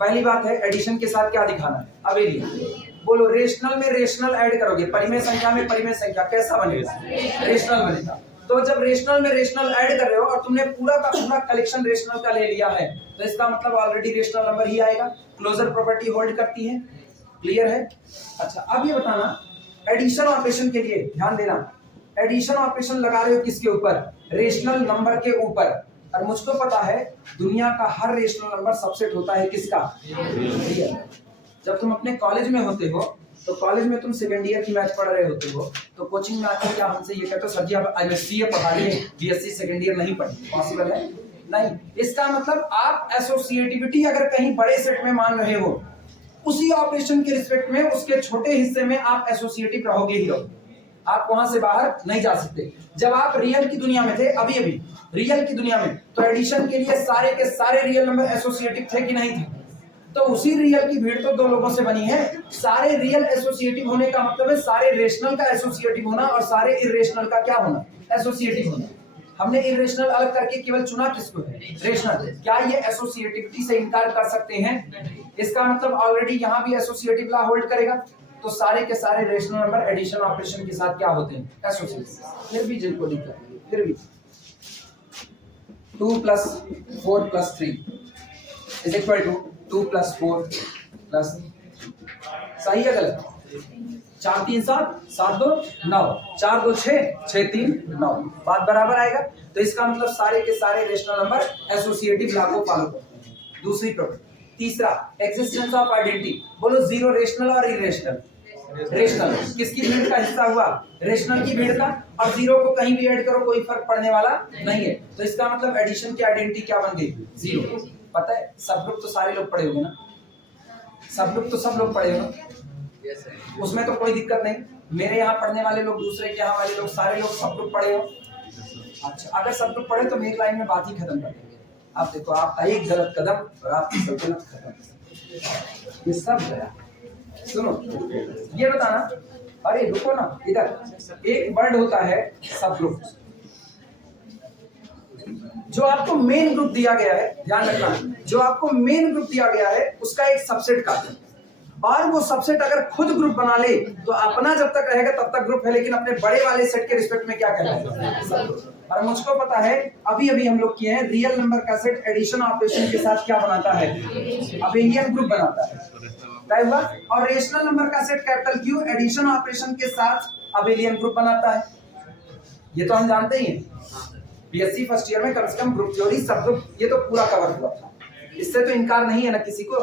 पहली बात है एडिशन के साथ क्या दिखाना है? अबेलियन। बोलो रेशनल में रेशनल ऐड करोगे, परिमेय संख्या में परिमेय संख्या, कैसा बनेगा? रेशनल बनेगा। तो जब रेशनल में रेशनल ऐड कर रहे हो और तुमने पूरा का पूरा कलेक्शन रेशनल का ले लिया है, तो इसका मतलब ऑलरेडी रेशनल नंबर ही आएगा। क्लोजर प्रॉपर्टी होल्ड करती है। क्लियर है? अच्छा, अब ये बताना एडिशन ऑपरेशन के लिए ध्यान देना, एडिशन ऑपरेशन लगा रहे हो किसके ऊपर? रेशनल नंबर के ऊपर। और मुझको पता है दुनिया का हर रेशनल नंबर सबसेट होता है किसका? रियल। जब तुम अपने कॉलेज में होते हो तो कॉलेज में तुम सेकेंड ईयर की मैथ पढ़ रहे होते हो, तो कोचिंग में आके क्या हमसे ये कहते हो सर जी आप MSc पढ़ा रही है, BSc सेकेंड ईयर नहीं पढ़ी? पॉसिबल है? नहीं। इसका मतलब आप एसोसिएटिविटी अगर कहीं बड़े सेट में मान रहे हो, उसी ऑपरेशन के रिस्पेक्ट में उसके छोटे हिस्से में आप एसोसिएटिव रहोगे ही रहोगे, आप वहां से बाहर नहीं जा सकते। जब आप रियल की दुनिया में थे, अभी अभी रियल की दुनिया में, तो एडिशन के लिए सारे के सारे रियल नंबर एसोसिएटिव थे कि नहीं थे? तो उसी रियल की भीड़ तो 2 लोगों से बनी है। सारे रियल एसोसिएटिव होने का मतलब है सारे रेशनल का एसोसिएटिव होना और सारे इरेशनल का क्या होना? एसोसिएटिव होना। हमने इरेशनल अलग करके केवल चुना किसको है? रेशनल। क्या ये एसोसिएटिविटी से इनकार कर सकते हैं? इसका मतलब ऑलरेडी यहाँ भी एसोसिएटिव लॉ होल्ड करेगा। तो सारे के सारे रेशनल नंबर एडिशन ऑपरेशन के साथ क्या होते हैं? एसोसिएटिव। फिर भी जिनको दिक्कत है, फिर भी 2 + 4 + 3 = 2 + 4 + सही है गलत? 4 3 7 7 2 9 4 2 6 6 3 9, बात बराबर आएगा। तो इसका मतलब सारे के सारे रेशनल नंबर एसोसिएटिव लॉ को फॉलो करते हैं। दूसरी प्रॉपर्टी। तीसरा, एक्जिस्टेंस ऑफ आइडेंटिटी। बोलो जीरो रेशनल और इरेशनल। रेशनल। किसकी भीड़ का हिस्सा हुआ? रेशनल की भीड़ का। और जीरो को कहीं भी ऐड करो कोई फर्क पड़ने वाला नहीं है। तो इसका मतलब एडिशन की आइडेंटिटी क्या बन गई? जीरो। पता है सब ग्रुप तो सारे लोग पढ़े होंगे ना, सब ग्रुप तो सब लोग पढ़े होंगे, उसमें तो कोई दिक्कत नहीं। मेरे यहाँ पढ़ने वाले लोग, दूसरे के यहाँ वाले लोग, सारे लोग सब ग्रुप पढ़े हो। अच्छा, अगर सब ग्रुप पढ़े तो हम एक लाइन में बात ही खत्म कर देंगे। आप देखो, आपका एक गलत कदम और आपकी सल्तनत खत्म। ये सब गया। सुनो, ये बताना, अरे रुको ना, इधर एक वर्ड होता है सब ग्रुप। जो आपको मेन ग्रुप दिया गया है, ध्यान रखना, जो आपको मेन ग्रुप दिया गया है उसका एक सबसेट काटो, और वो सबसेट अगर खुद ग्रुप बना ले तो अपना जब तक रहेगा तब तक ग्रुप है, लेकिन अपने बड़े वाले सेट के रिस्पेक्ट में क्या कहलाएगा? और मुझको पता है अभी अभी हम लोग किए हैं, रियल नंबर का सेट एडिशन ऑपरेशन के साथ क्या बनाता है? अबेलियन ग्रुप बनाता है, तय हुआ। और रेशनल नंबर का set capital Q addition operation के साथ अबेलियन ग्रुप बनाता है। ये तो हम जानते ही हैं, बीएससी फर्स्ट ईयर में कम से कम ग्रुप थ्योरी सब ग्रुप ये तो पूरा कवर हुआ था, इससे तो इनकार नहीं है ना किसी को।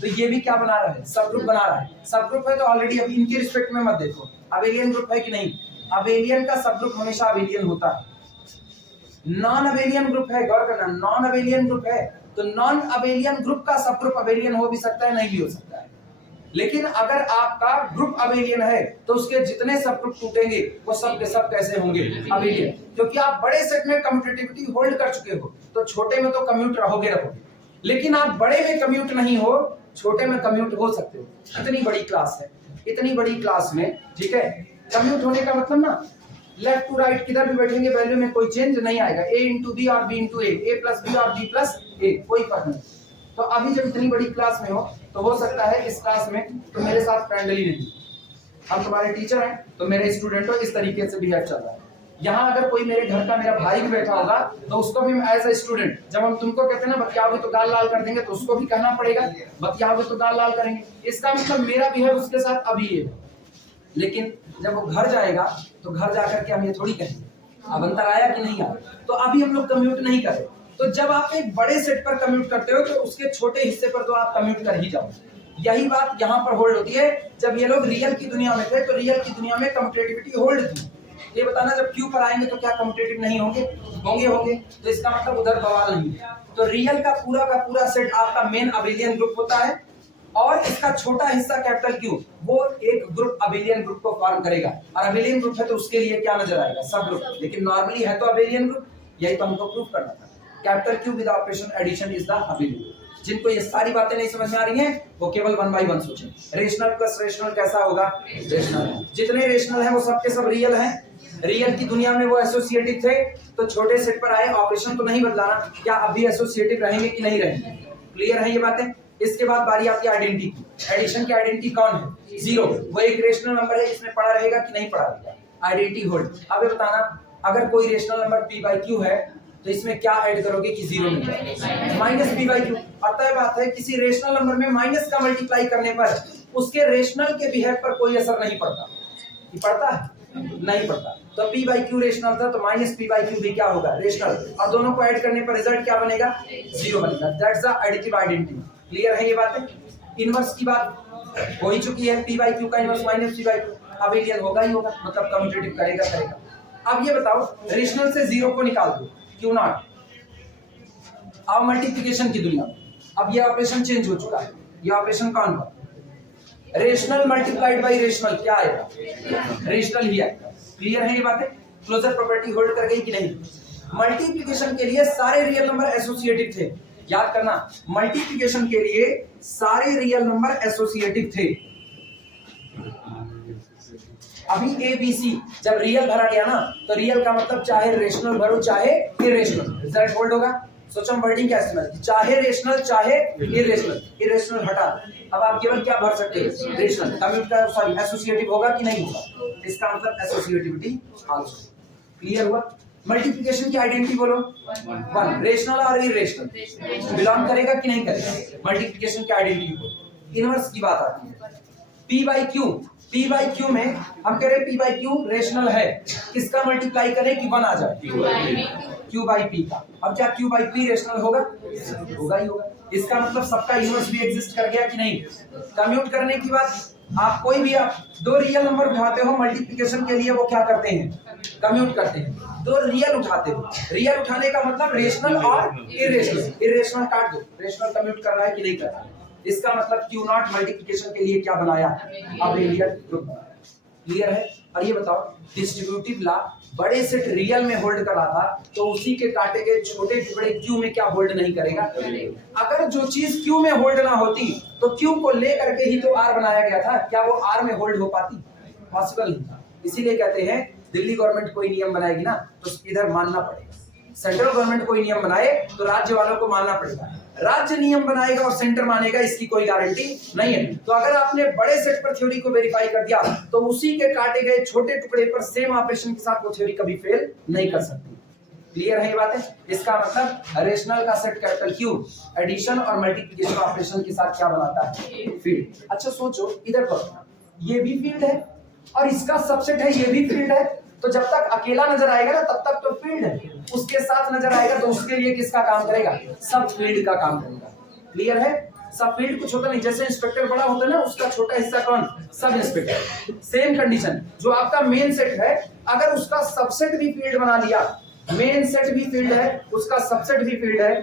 तो ये भी क्या बना रहा है? सब ग्रुप बना रहा है। सब ग्रुप है तो ऑलरेडी अभी इनके रिस्पेक्ट में मत देखो अबेलियन ग्रुप है कि नहीं। अबेलियन का सब ग्रुप हमेशा अबेलियन होता है। नॉन अबेलियन ग्रुप है, गौर करना, नॉन अबेलियन ग्रुप है तो नॉन अबेलियन ग्रुप का सब ग्रुप अबेलियन हो भी सकता है, नहीं भी हो सकता है। लेकिन अगर आपका ग्रुप अबेलियन है तो उसके जितने सब ग्रुप टूटेंगे वो सब के सब कैसे होंगे? अबेलियन। क्योंकि आप बड़े सेट में कम्यूटेटिविटी होल्ड कर चुके हो तो छोटे में तो कम्यूट रहोगे। लेकिन आप बड़े में कम्यूट नहीं हो, छोटे में कम्यूट हो सकते हो। इतनी बड़ी क्लास है, इतनी बड़ी क्लास में, ठीक है, कम्यूट होने का मतलब ना, लेफ्ट टू राइट किधर भी बैठेंगे वैल्यू में कोई चेंज नहीं आएगा। a इंटू बी और b इंटू ए प्लस बी और b प्लस ए, कोई फर्क नहीं। तो अभी जब इतनी बड़ी क्लास में हो तो हो सकता है इस क्लास में तो मेरे साथ फ्रेंडली नहीं, हम तुम्हारे टीचर हैं तो मेरे स्टूडेंट हो, इस तरीके से बिहेव चल रहा है। यहाँ अगर कोई मेरे घर का मेरा भाई भी बैठा होगा तो उसको भी एज ए स्टूडेंट, जब हम तुमको कहते हैं ना बतियाओगे तो गाल लाल कर देंगे, तो उसको भी कहना पड़ेगा बतियाओगे तो गाल लाल करेंगे। इसका मतलब मेरा बिहेव उसके साथ अभी ये। लेकिन जब वो घर जाएगा तो घर जाकर के हम ये थोड़ी कहेंगे अब अंतर आया कि नहीं आया। तो अभी हम लोग कम्यूट नहीं करें। तो जब आप एक बड़े सेट पर कम्यूट करते हो तो उसके छोटे हिस्से पर तो आप कम्यूट कर ही जाओ। यही बात यहाँ पर होल्ड होती है। जब ये लोग रियल की दुनिया में थे तो रियल की दुनिया में कम्यूटेटिविटी होल्ड थी। ये बताना जब क्यू पर आएंगे तो क्या कम्यूटेटिव नहीं होंगे? होंगे। तो इसका मतलब उधर बवाल नहीं है। तो रियल का पूरा सेट आपका मेन अबेलियन ग्रुप होता है और इसका छोटा हिस्सा कैपिटल क्यू वो एक ग्रुप अबेलियन ग्रुप को फॉर्म करेगा। और अबेलियन ग्रुप है तो उसके लिए क्या नजर आएगा? सब ग्रुप। लेकिन नॉर्मली है तो अबेलियन ग्रुप, यही तो हमको प्रूफ करना था। Capital Q with operation addition is the abelian. जिनको ये सारी बातें नहीं समझ में आ रही हैं वो केवल 1 by 1 सोचें। रेशनल प्लस रेशनल कैसा होगा? रेशनल। जितने रेशनल हैं वो सब के सब रियल हैं। रियल की दुनिया में वो एसोसिएटिव थे तो छोटे सेट पर आए, ऑपरेशन तो नहीं बदलाना। क्या अभी एसोसिएटिव रहेंगे कि नहीं रहेंगे? क्लियर है ये बातें? इसके बाद बारी आती है आइडेंटिटी की। एडिशन की आइडेंटिटी कौन है? जीरो। वो एक रेशनल नंबर है, इसमें पड़ा रहेगा कि नहीं पड़ा रहेगा? Identity hold. अब ये बताना, अगर कोई rational number p by q है तो इसमें क्या ऐड करोगे कि जीरो मिल जाए? Minus p by q। अतः बात है किसी रेशनल नंबर में माइनस का मल्टीप्लाई करने पर उसके रेशनल के बिहेव पर कोई असर नहीं पड़ता। ये पड़ता है? नहीं पड़ता। तो p by q रेशनल था तो माइनस p by q भी क्या होगा? रेशनल। और दोनों को ऐड करने पर रिजल्ट क्या बनेगा? जीरो बनेगा। That's the additive identity. Clear है ये बातें? इनवर्स की बात हो ही चुकी है। p by q का inverse minus p by q abelian होगा ही होगा, मतलब कम्यूटेटिव करेगा। अब ये बताओ, रेशनल से जीरो को निकाल दो, क्यों नॉट। अब मल्टीप्लिकेशन की दुनिया, अब ये ऑपरेशन चेंज हो चुका है। ये ऑपरेशन कौन हुआ? रेशनल मल्टीप्लाइड बाई रेशनल क्या आएगा? रेशनल ही आएगा। क्लियर है ये बातें? क्लोजर प्रॉपर्टी होल्ड कर गई कि नहीं? मल्टीप्लिकेशन के लिए सारे रियल नंबर एसोसिएटिव थे। याद करना, मल्टीप्लिकेशन के लिए सारे रियल नंबर एसोसिएटिव थे। अभी ए बी सी जब रियल भरा गया ना तो रियल का मतलब चाहे रेशनल भरो चाहे इरेशनल, रिजल्ट होल्ड होगा। सोचो हम वर्डिंग क्या इस्तेमाल, चाहे रेशनल चाहे इरेशनल। इरेशनल हटा, अब आप केवल क्या भर सकते हैं? रेशनल। कम्यूट का सॉरी एसोसिएटिव होगा कि नहीं होगा? इसका मतलब एसोसिएटिविटी आल्सो। क्लियर हुआ? मल्टीप्लिकेशन की आइडेंटिटी बोलो। 1 रेशनल और इरेशनल बिलोंग करेगा कि नहीं करेगा? मल्टीप्लिकेशन की आइडेंटिटी बोलो। इनवर्स की बात आती है। p by q में हम कह रहे हैं p by q रेशनल है, किसका मल्टीप्लाई करें कि 1 आ जाए? q by p का। अब क्या q by p रेशनल होगा? होगा ही होगा। इसका मतलब सबका इनवर्स भी एग्जिस्ट कर गया कि नहीं? कम्यूट करने की बात आप कोई भी आप दो रियल नंबर उठाते हो मल्टीप्लिकेशन के लिए, वो क्या करते हैं, कम्यूट करते हैं। दो रियल उठाते हो, रियल उठाने का मतलब रेशनल और इरेशनल, इरेशनल काट दो, रेशनल कम्यूट कर रहा है कि नहीं कर रहा है, इसका मतलब क्यू नॉट मल्टीप्लिकेशन के लिए क्या बनाया, अबेलियन ग्रुप बनाया। क्लियर है। और ये बताओ डिस्ट्रीब्यूटिव ला बड़े सेट रियल में होल्ड कर रहा था, तो उसी के काटे गए छोटे टुकड़े क्यू में क्या होल्ड नहीं करेगा। अगर जो चीज क्यू में होल्ड ना होती तो क्यू को लेकर के ही तो आर बनाया गया था, क्या वो आर में होल्ड हो पाती, पॉसिबल नहीं था। इसीलिए कहते हैं दिल्ली गवर्नमेंट कोई नियम बनाएगी ना तो इधर मानना पड़ेगा, सेंट्रल गवर्नमेंट कोई नियम बनाए तो राज्य वालों को मानना पड़ेगा, राज्य नियम बनाएगा और सेंटर मानेगा, इसकी कोई गारंटी नहीं है। तो अगर आपने बड़े सेट पर थ्योरी को वेरीफाई कर दिया तो उसी के काटे गए छोटे टुकड़े पर सेम ऑपरेशन के साथ वो थ्योरी कभी फेल नहीं कर सकती। क्लियर है ये बातें। इसका मतलब रेशनल का सेट कैपिटल क्यू एडिशन और मल्टीप्लिकेशन ऑपरेशन के साथ क्या बनाता है, फील्ड। अच्छा सोचो इधर पर ये भी फील्ड है और इसका सबसेट है ये भी फील्ड है, तो जब तक अकेला नजर आएगा ना तब तक तो फील्ड है, उसके साथ नजर आएगा तो उसके लिए किसका काम करेगा, सब फील्ड का काम करेगा। क्लियर है। सब फील्ड कुछ होता नहीं, जैसे इंस्पेक्टर बड़ा होता है ना उसका छोटा हिस्सा कौन, सब इंस्पेक्टर। सेम कंडीशन जो आपका मेन सेट है अगर उसका सबसेट भी फील्ड बना लिया, मेन सेट भी फील्ड है उसका सबसेट भी फील्ड है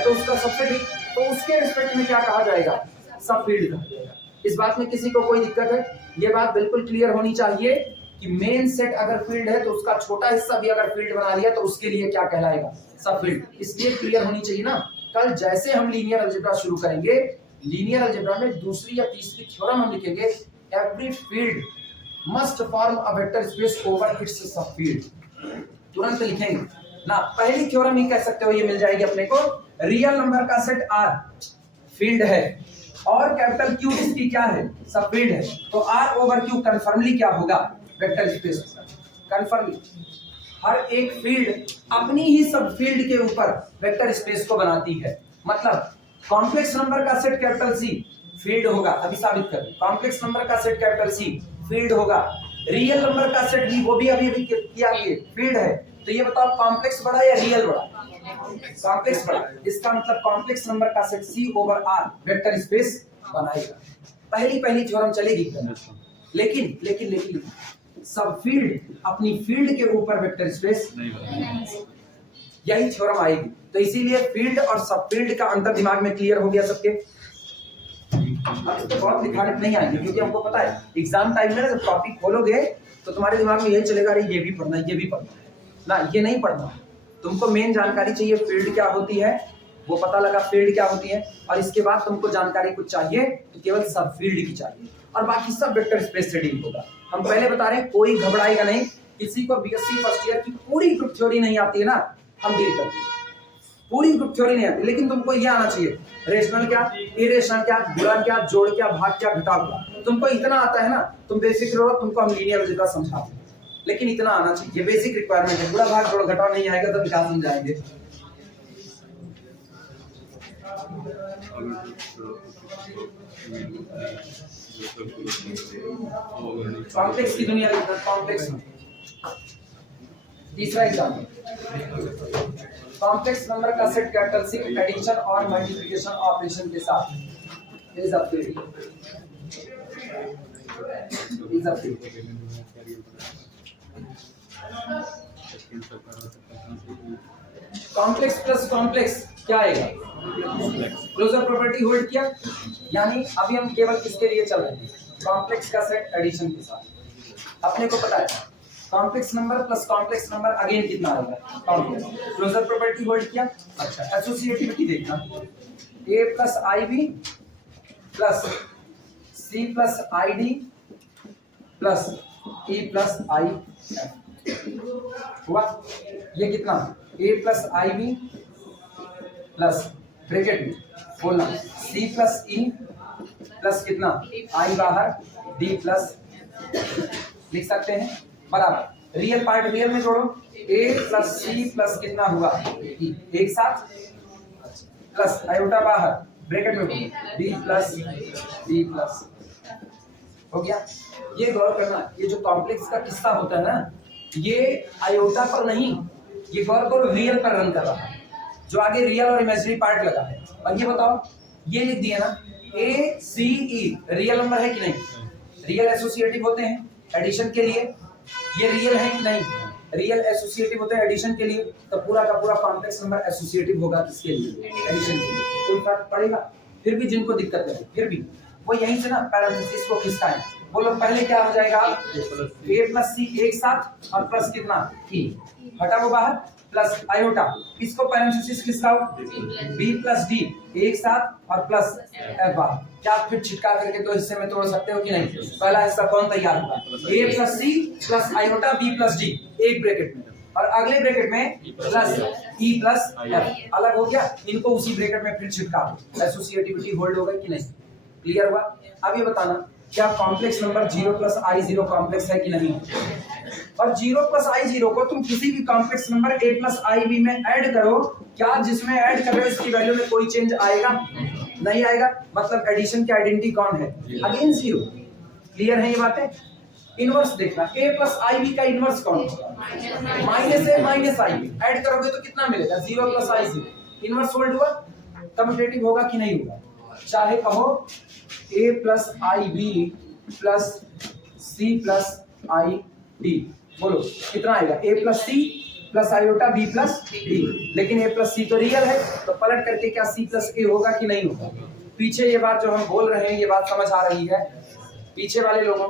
तो उसका सबसेट भी, तो उसके रिस्पेक्ट में क्या कहा जाएगा, सब फील्ड कहा जाएगा। इस बात में किसी को कोई दिक्कत है, ये बात बिल्कुल क्लियर होनी चाहिए कि मेन सेट अगर फील्ड है तो उसका छोटा हिस्सा भी अगर फील्ड बना लिया तो उसके लिए क्या कहलाएगा, सब फील्ड। इसलिए क्लियर होनी चाहिए ना। कल जैसे हम लीनियर अलजेब्रा शुरू करेंगे, लीनियर अलजेब्रा में दूसरी या तीसरी थ्योरम हम लिखेंगे, every field must form a vector space over it's सब फील्ड, तुरंत लिखेंगे ना। पहली थ्योरम ही कह सकते हो, ये मिल जाएगी अपने को, रियल नंबर का सेट आर फील्ड है और कैपिटल क्यू इसकी क्या है, सब फील्ड है, तो आर ओवर क्यू कन्फर्मली क्या होगा, वेक्टर स्पेस। कन्फर्मली हर एक फील्ड अपनी ही सब फील्ड के ऊपर वेक्टर स्पेस को बनाती है। मतलब कॉम्प्लेक्स नंबर का सेट कैपिटल सी फील्ड होगा, अभी साबित कर, कॉम्प्लेक्स नंबर का सेट कैपिटल सी फील्ड होगा, रियल नंबर का सेट भी वो भी अभी किया फील्ड है। तो ये बताओ कॉम्प्लेक्स बड़ा या रियल बड़ा, कॉम्प्लेक्स बड़ा, इसका मतलब कॉम्प्लेक्स नंबर का set C over R vector space बनाएगा। पहली थ्योरम चलेगी, लेकिन लेकिन लेकिन सब फील्ड अपनी फील्ड के ऊपर वेक्टर स्पेस नहीं, यही थ्योरम आएगी। तो इसीलिए फील्ड और सब फील्ड का अंतर दिमाग में क्लियर हो गया सबके। अब तो बहुत दिखाने नहीं आएंगे क्योंकि हमको पता है एग्जाम टाइम में ना जब टॉपिक खोलोगे तो तुम्हारे दिमाग में यही चलेगा, अरे ये भी पढ़ना ये भी पढ़ना ना, ये नहीं पढ़ना। तुमको मेन जानकारी चाहिए फील्ड क्या होती है, वो पता लगा फील्ड क्या होती है, और इसके बाद तुमको जानकारी कुछ चाहिए तो केवल सब फील्ड की चाहिए और बाकी सब वेक्टर स्पेस से डील होगा। हम पहले बता रहे हैं कोई घबराएगा नहीं, किसी को बीएससी फर्स्ट ईयर की पूरी ग्रुप थ्योरी नहीं आती है ना, हम डील करते हैं, पूरी ग्रुप थ्योरी नहीं आती, लेकिन तुमको ये आना चाहिए रेशनल क्या, इरेशनल क्या, गुणा क्या, जोड़ क्या, भाग क्या, घटाव क्या, तुमको इतना आता है ना, तुम बेसिक रहो, तुमको हम लीनियर अलजेब्रा समझाते हैं, लेकिन इतना आना चाहिए, ये बेसिक रिक्वायरमेंट है। गुणा भाग जोड़ घटाव नहीं आएगा तो क्या समझाएंगे। कॉम्प्लेक्स की दुनिया में कॉम्प्लेक्स में तीसरा एग्जाम्पल, कॉम्प्लेक्स नंबर का सेट कैपिटल सी एडिशन और मल्टीप्लिकेशन ऑपरेशन के साथ is a field, is a field. Complex plus complex क्या आएगा, क्लोजर प्रॉपर्टी होल्ड किया, यानी अभी हम केवल किसके लिए चल रहे हैं, कॉम्प्लेक्स का सेट एडिशन के साथ। अपने को पता है complex number plus complex number again कितना आएगा, कॉम्प्लेक्स, क्लोजर प्रॉपर्टी होल्ड किया। अच्छा एसोसिएटिविटी देखना, a plus i b plus c plus i d plus e plus i f हुआ, ये कितना, a plus i b plus bracket में बोलना सी प्लस ई प्लस कितना आई बाहर डी प्लस, लिख सकते हैं बराबर, रियल पार्ट रियल में जोड़ो, a प्लस सी प्लस कितना हुआ e, एक साथ प्लस आयोटा बाहर ब्रैकेट में b प्लस d प्लस, हो गया। ये गौर करना, ये जो कॉम्प्लेक्स का किस्सा होता है ना, ये आयोटा पर नहीं, ये गौर करो रियल पर रन कर रहा है, जो आगे रियल और इमेजिनरी पार्ट लगा है। और ये बताओ ये लिख दिया ना a c e real number है कि नहीं, रियल एसोसिएटिव होते हैं एडिशन के लिए, ये रियल है कि नहीं, रियल एसोसिएटिव होते हैं एडिशन के लिए, तो पूरा का पूरा कॉम्प्लेक्स नंबर एसोसिएटिव होगा किसके लिए, एडिशन के लिए। कोई फर्क पड़ेगा? फिर भी जिनको दिक्कत है फिर भी वो यहीं से ना पैरेंथेसिस को खिसकाएं। बोलो पहले क्या हो जाएगा, a प्लस सी एक साथ और प्लस कितना e, हटा वो बाहर, प्लस आयोटा, इसको पैरेंथेसिस खिसकाओ b प्लस d एक साथ और प्लस f बार। क्या आप फिर छिटका करके दो हिस्से में तोड़ सकते हो कि नहीं? पहला हिस्सा कौन तैयार होगा, a plus c plus iota b plus d एक ब्रैकेट में, और अगले ब्रैकेट में प्लस e प्लस f अलग हो गया, इनको उसी ब्रैकेट में फिर छिटका दो, एसोसिएटिविटी होल्ड होगा कि नहीं? क्लियर हुआ? अब ये बताना क्या complex number 0 plus i0 complex है कि नहीं? और 0 प्लस i0 को तुम किसी भी complex number a plus ib में ऐड करो, क्या जिसमें ऐड कर रहे हो इसकी वैल्यू में कोई चेंज आएगा? नहीं आएगा। मतलब एडिशन की आइडेंटिटी कौन है? अगेन 0। क्लियर है ये बातें? इनवर्स देखना, a प्लस ib का इनवर्स कौन होगा? Minus a minus ib, add करोगे तो कितना मिलेगा? 0 प्लस i0। इनवर्स होल्ड हुआ, कम्यूटेटिव होगा कि नहीं होगा? चाहे कहो a plus ib plus c plus i d, बोलो कितना आएगा? a plus c plus iota b plus d, लेकिन a प्लस c तो रियल है, तो पलट करके क्या c प्लस a होगा कि नहीं होगा? पीछे ये बात जो हम बोल रहे हैं ये बात समझ आ रही है? पीछे वाले लोगों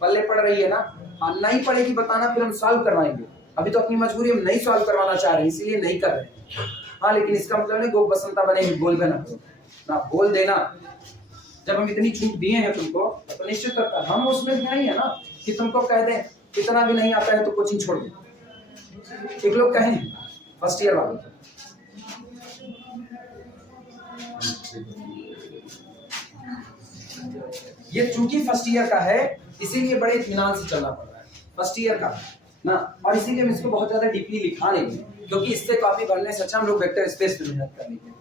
पल्ले पड़ रही है ना? हाँ, नहीं पड़ेगी बताना, फिर हम सॉल्व करवाएंगे। अभी तो अपनी मजबूरी हम नहीं सॉल्व करवाना चाह रहे हैं इसलिए नहीं कर रहे। हाँ, लेकिन इसका मतलब नहीं गोप बसंता बने बोल भी ना करो ना, बोल देना। जब हम इतनी छूट दिए हैं तुमको तो निश्चित करता हम उसमें नहीं है ना कि तुमको कह दें इतना भी नहीं आता है तो कोचिंग छोड़ दो। एक लोग कहें फर्स्ट ईयर वाले, ये चूंकि फर्स्ट ईयर का है इसीलिए बड़े इत्मीनान से चलना पड़ रहा है फर्स्ट ईयर का ना, और इसीलिए हम इसको बहुत ज्यादा डीपली लिखा नहीं है, क्योंकि इससे कॉपी भरने से अच्छा हम लोग वेक्टर स्पेस पे मेहनत कर लेंगे।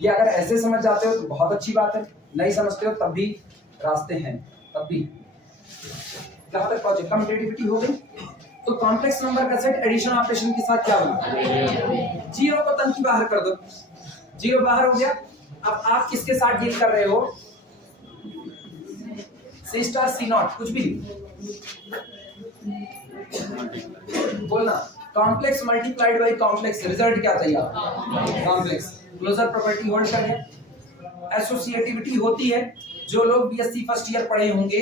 ये अगर ऐसे समझ जाते हो तो बहुत अच्छी बात है, नहीं समझते हो तब भी रास्ते हैं, तब भी। जहां तक प्रोजेक्ट कम्यूटेटिविटी हो गई, तो कॉम्प्लेक्स नंबर का सेट एडिशन ऑपरेशन के साथ क्या बना? जीरो को तन की बाहर कर दो, जीरो बाहर हो गया। अब आप किसके साथ डील कर रहे हो? सी स्टार सी नॉट, कुछ भी बोलना। Complex multiplied by complex, result क्या तैयार? कॉम्प्लेक्स। क्लोजर प्रॉपर्टी होल्ड कर है। एसोसिएटिविटी होती है, जो लोग बीएससी फर्स्ट ईयर पढ़े होंगे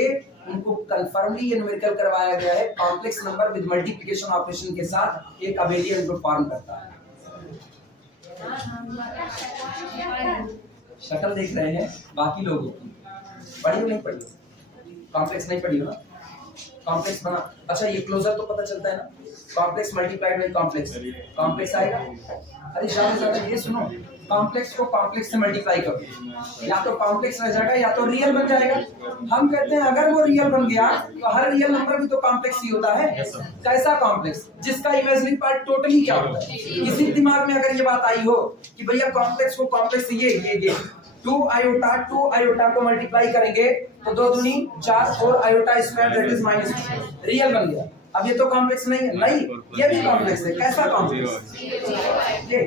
उनको कंफर्मली ये न्यूमेरिकल करवाया गया है, complex number with multiplication operation के साथ एक अबेलियन ग्रुप फॉर्म करता है। शक्ल देख रहे हैं बाकी लोगों की, पढ़ी हो नहीं पढ़ी हो? कॉम्प्लेक्स नहीं पढ़ी हो ना? कॉम्प्लेक्स बना, अच्छा ये क्लोजर तो पता चलता है ना, complex multiplied by complex, complex आएगा। अरे ज्यादा ज्यादा ये सुनो, कॉम्प्लेक्स को कॉम्प्लेक्स से मल्टीप्लाई करो, या तो कॉम्प्लेक्स रह जाएगा या तो रियल बन जाएगा। हम कहते हैं अगर वो रियल बन गया तो हर रियल नंबर भी तो कॉम्प्लेक्स ही होता है। कैसा कॉम्प्लेक्स? जिसका इमेजिनरी पार्ट टोटली क्या होता है। किसी दिमाग में अगर ये बात आई हो कि भैया कॉम्प्लेक्स को कॉम्प्लेक्स से ये 2 आयोटा को मल्टीप्लाई करेंगे तो 2 दूनी 4, 4 iota square that is -2, real बन गया। अब ये तो कॉम्प्लेक्स नहीं है, नहीं ये भी कॉम्प्लेक्स है। कैसा कॉम्प्लेक्स? ये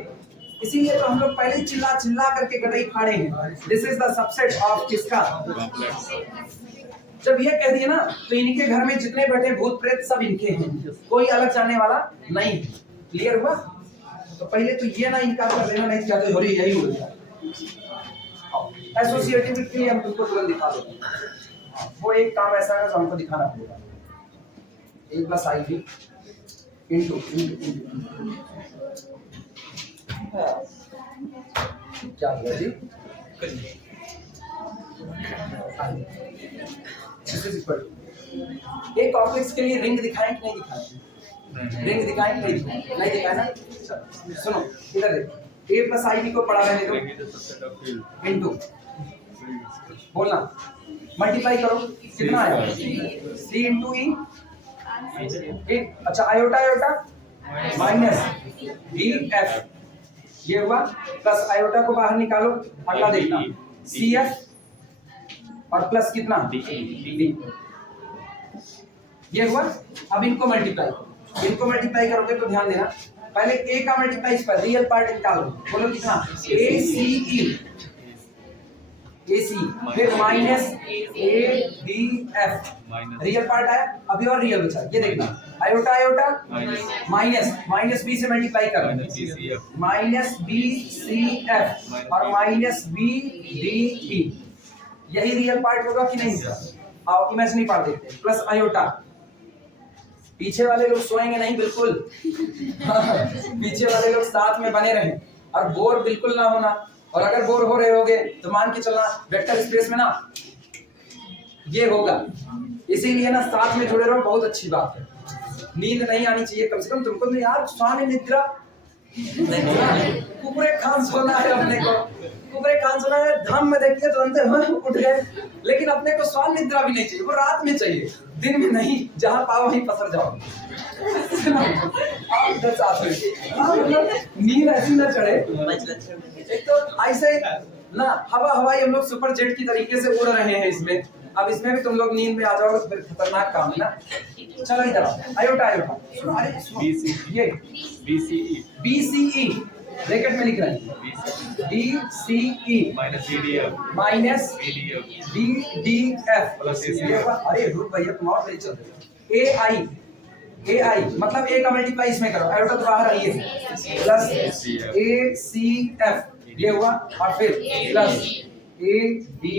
इसीलिए तो हम लोग पहले ही चिल्ला चिल्ला करके गटई फाड़े हैं, this is the subset of किसका? जब ये कह दिए ना तो इनके घर में जितने बैठे भूत प्रेत सब इनके हैं, कोई अलग जाने वाला नहीं। क्लियर हुआ? तो पहले तो ये ना इनकार कर देना, नहीं क्या तो यही हो गया। एसोसिएटिविटी के लिए हम तुमको तुरंत दिखा देंगे। वो एक काम ऐसा है जो हमको दिखाना पड़ेगा। a प्लस आई भी इंटू क्या हुआ जी? एक कॉम्प्लेक्स के लिए रिंग दिखाएं कि नहीं दिखाएं? रिंग दिखाएं कि नहीं दिखाएं ना? सुनो इधर देखो, a प्लस आई को पढ़ा रहे तो इंटू बोलना, मल्टीप्लाई करो, कितना आया? c इंटू ई, अच्छा आयोटा माइनस डी एफ, ये हुआ प्लस आयोटा को बाहर निकालो, अगला देखना सी एफ और प्लस कितना डी, ये हुआ। अब इनको मल्टीप्लाई करोगे तो ध्यान देना, पहले ए का मल्टीप्लाई इस पर रियल पार्ट निकालो, बोलो कितना? ए सी ई, AC, फिर माइनस ABF, रियल पार्ट आया, अभी और रियल बचा, ये देखना आयोटा आयोटा माइनस बी से मल्टीप्लाई कर माइनस BCF और माइनस BDE, यही रियल पार्ट होगा कि नहीं होगा? आओ इमेजिनरी पार्ट देखते हैं, प्लस आयोटा, पीछे वाले लोग सोएंगे नहीं बिल्कुल पीछे वाले लोग साथ में बने रहें और बोर बिल्कुल ना होना, और अगर बोर हो रहे होगे तो मान के चलना वेक्टर स्पेस में ना ये होगा, इसीलिए ना साथ में जुड़े रहो, बहुत अच्छी बात है। नींद नहीं आनी चाहिए कम से कम तुमको, तो यार स्वान निद्रा कुबरे खान सोना है, अपने को कुबरे खान सोना है, धाम में देखिए तुरंत उठ गए, लेकिन अपने को स्वान निद्रा भी नहीं चाहिए, वो रात में चाहिए, दिन में नहीं, जहां पाओ वहीं पसर जाओ आप इधर साथ में नींद ऐसी ना चढ़े, एक तो ऐसे ना हवाई हम लोग सुपर जेट की तरीके से उड़ रहे हैं इसमें, अब इसमें भी तुम लोग नींद में आ जाओ तो फिर खतरनाक काम है ना। चलो इधर आयोटा आयोटा सुनो, अरे सुनो, ये BCE ब्रैकेट में लिख रहे हैं BCE माइनस BDF, अरे रुक भैया तुम और ले चल रहे, AI मतलब A का मल्टीप्लाई इसमें करो, आयोटा तो बाहर आई है, प्लस ACF ये हुआ, और फिर प्लस ADE,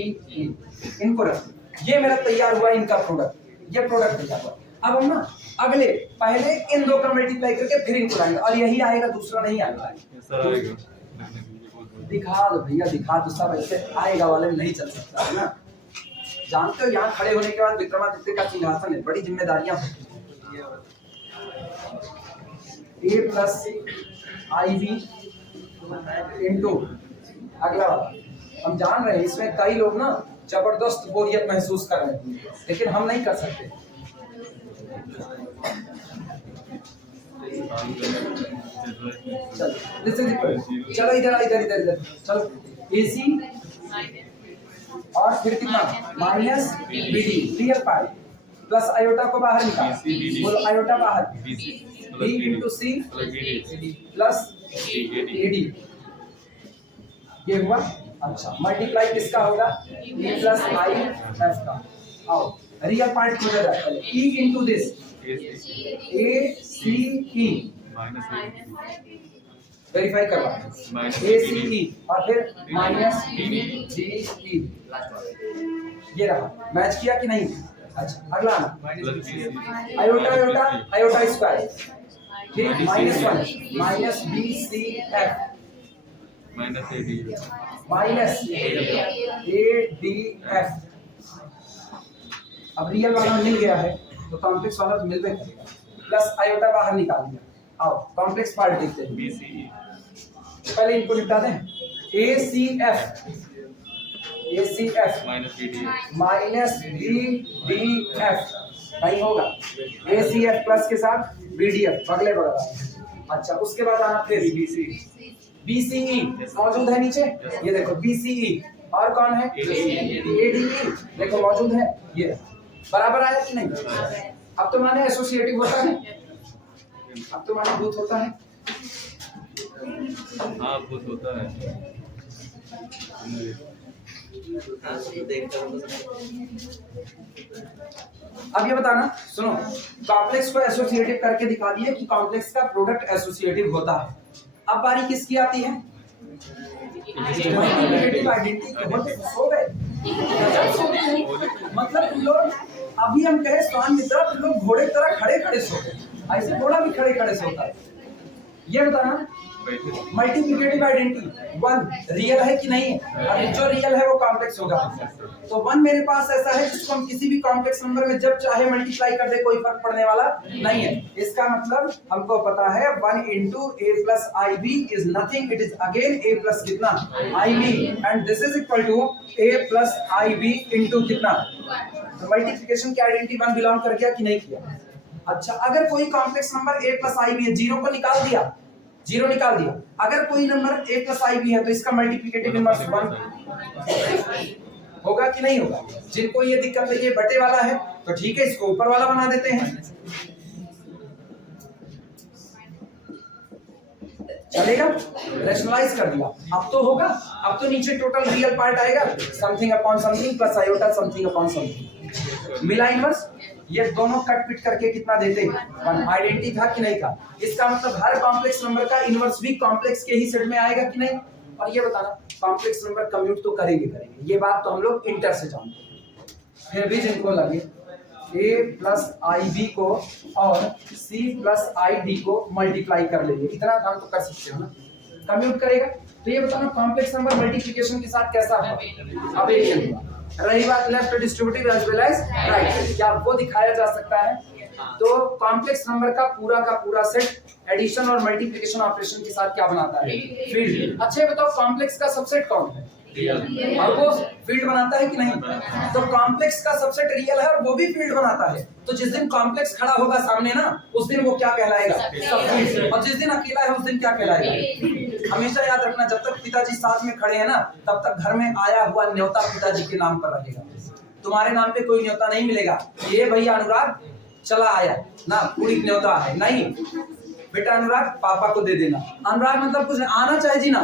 इनको रख, ये मेरा तैयार हुआ इनका प्रोडक्ट, ये प्रोडक्ट तैयार हुआ। अब हम ना अगले पहले इन दो का मल्टीप्लाई करके फिर इनको लाएंगे, और यही आएगा, दूसरा नहीं आएगा। दिखा दो भैया, दिखा दो, सब ऐसे आएगा वाले में नहीं चल सकता है ना, जानते हो यहाँ खड़े होने के बाद विक्रमादित्य का सिंहासन है, बड़ी जिम्मेदारियां होती हैं। A प्लस IB इंटू अगला वाला, हम जान रहे हैं इसमें कई लोग ना जबरदस्त बोरियत महसूस कर रहे हैं, लेकिन हम नहीं कर सकते। चलो इधर इधर इधर इधर चलो, AC और फिर कितना minus BD real part, plus iota को बाहर निकाल, बोलो आयोटा बाहर, B into C plus AD, ये हुआ। अच्छा मल्टीप्लाई किसका होगा? E प्लस IF का। आओ रियल पार्ट खोजा जाए पहले, E into this ACE verify करवा, ACE और फिर माइनस BDE, ये रहा, मैच किया कि नहीं? अच्छा अगला आयोटा आयोटा आयोटा स्क्वायर, फिर -1 माइनस BCF माइनस ADF। अब रियल वाला मिल गया है तो कॉम्प्लेक्स वाला तो मिल गया, प्लस आयोटा बाहर निकाल दिया। आओ कॉम्प्लेक्स पार्ट देखते हैं, पहले इनको निपटा दें। ACF माइनस BDF नहीं होगा, ACF प्लस के साथ BDF अगले बगल। अच्छा उसके बाद आना फिर BCE मौजूद है नीचे, ये देखो BCE, और कौन है? ADE देखो मौजूद है, ये बराबर आया कि नहीं? अब तो माने एसोसिएटिव होता है, अब तो माने भूत होता है, हाँ भूत होता है। अब ये बताना, सुनो, कॉम्प्लेक्स को एसोसिएटिव करके दिखा दिए कि कॉम्प्लेक्स का प्रोडक्ट एसोसिएटिव होता है। अब बारी किसकी आती है? आइडेंटिटी हो गए, मतलब तुम लोग अभी हम कहे स्वान मित्रा, तुम लोग घोड़े की तरह खड़े खड़े सोते, ऐसे घोड़ा भी खड़े खड़े सोता है। ये बताना मल्टीप्लिकेटिव आइडेंटिटी 1 रियल है कि नहीं है, और जो रियल है वो कॉम्प्लेक्स होगा। तो 1 मेरे पास ऐसा है जिसको हम किसी भी कॉम्प्लेक्स नंबर में जब चाहे मल्टीप्लाई कर दे, कोई फर्क पड़ने वाला नहीं है। इसका मतलब हमको पता है 1 into A plus IB is nothing, it is again A plus कितना IB, and this is equal to A plus IB into कितना। तो मल्टीप्लिकेशन की आइडेंटिटी 1 बिलोंग कर गया कि नहीं किया? अच्छा अगर कोई complex number A plus IB है, जीरो को निकाल दिया, जीरो निकाल दिया, अगर कोई नंबर A प्लस IB है तो इसका मल्टीप्लिकेटिव इनवर्स 1 होगा कि नहीं होगा? जिनको ये दिक्कत है ये बटे वाला है तो ठीक है, इसको ऊपर वाला बना देते हैं। चलेगा, रैशनलाइज कर दिया। अब तो होगा, अब तो नीचे टोटल रियल पार्ट आएगा, something upon something plus iota something upon something. मिला इनवर्स, ये दोनों कट पिट करके कितना देते, 1 आइडेंटिटी था कि नहीं था। इसका मतलब हर कॉम्प्लेक्स नंबर का इनवर्स भी कॉम्प्लेक्स के ही सेट में आएगा कि नहीं। और ये बताना कॉम्प्लेक्स नंबर कम्यूट तो करेंगे, ये बात तो हम लोग इंटर से जानते हैं। फिर भी जिनको लगे a प्लस आई बी को और c प्लस आई डी को मल्टीप्लाई कर लेंगे, इतना काम तो कर सकते हो ना, कम्यूट करेगा। तो ये बताना कॉम्प्लेक्स नंबर मल्टीप्लिकेशन के साथ कैसा है, अबेलियन हुआ। रही बात left distributive as well as right, क्या वो दिखाया जा सकता है। तो कॉम्प्लेक्स नंबर का पूरा सेट एडिशन और मल्टीप्लिकेशन ऑपरेशन के साथ क्या बनाता है, फील्ड। अच्छा बताओ कॉम्प्लेक्स का सबसेट कौन है, और वो फील्ड बनाता है कि नहीं। तो कॉम्प्लेक्स का सबसेट रियल है और वो भी फील्ड बनाता है। तो जिस दिन कॉम्प्लेक्स खड़ा होगा सामने ना, उस दिन वो क्या कहलाएगा, सबफील्ड। और जिस दिन अकेला है उस दिन क्या कहलाएगा। हमेशा याद रखना जब तक पिताजी साथ में खड़े हैं ना, तब तक घर में आया हुआ न्योता पिताजी के नाम पर रहेगा, तुम्हारे नाम पे कोई न्योता नहीं मिलेगा। ये भैया अनुराग चला आया ना, पूरी न्योता है नहीं, बेटा अनुराग पापा को दे देना। अनुराग मतलब कुछ आना चाहिए जी ना,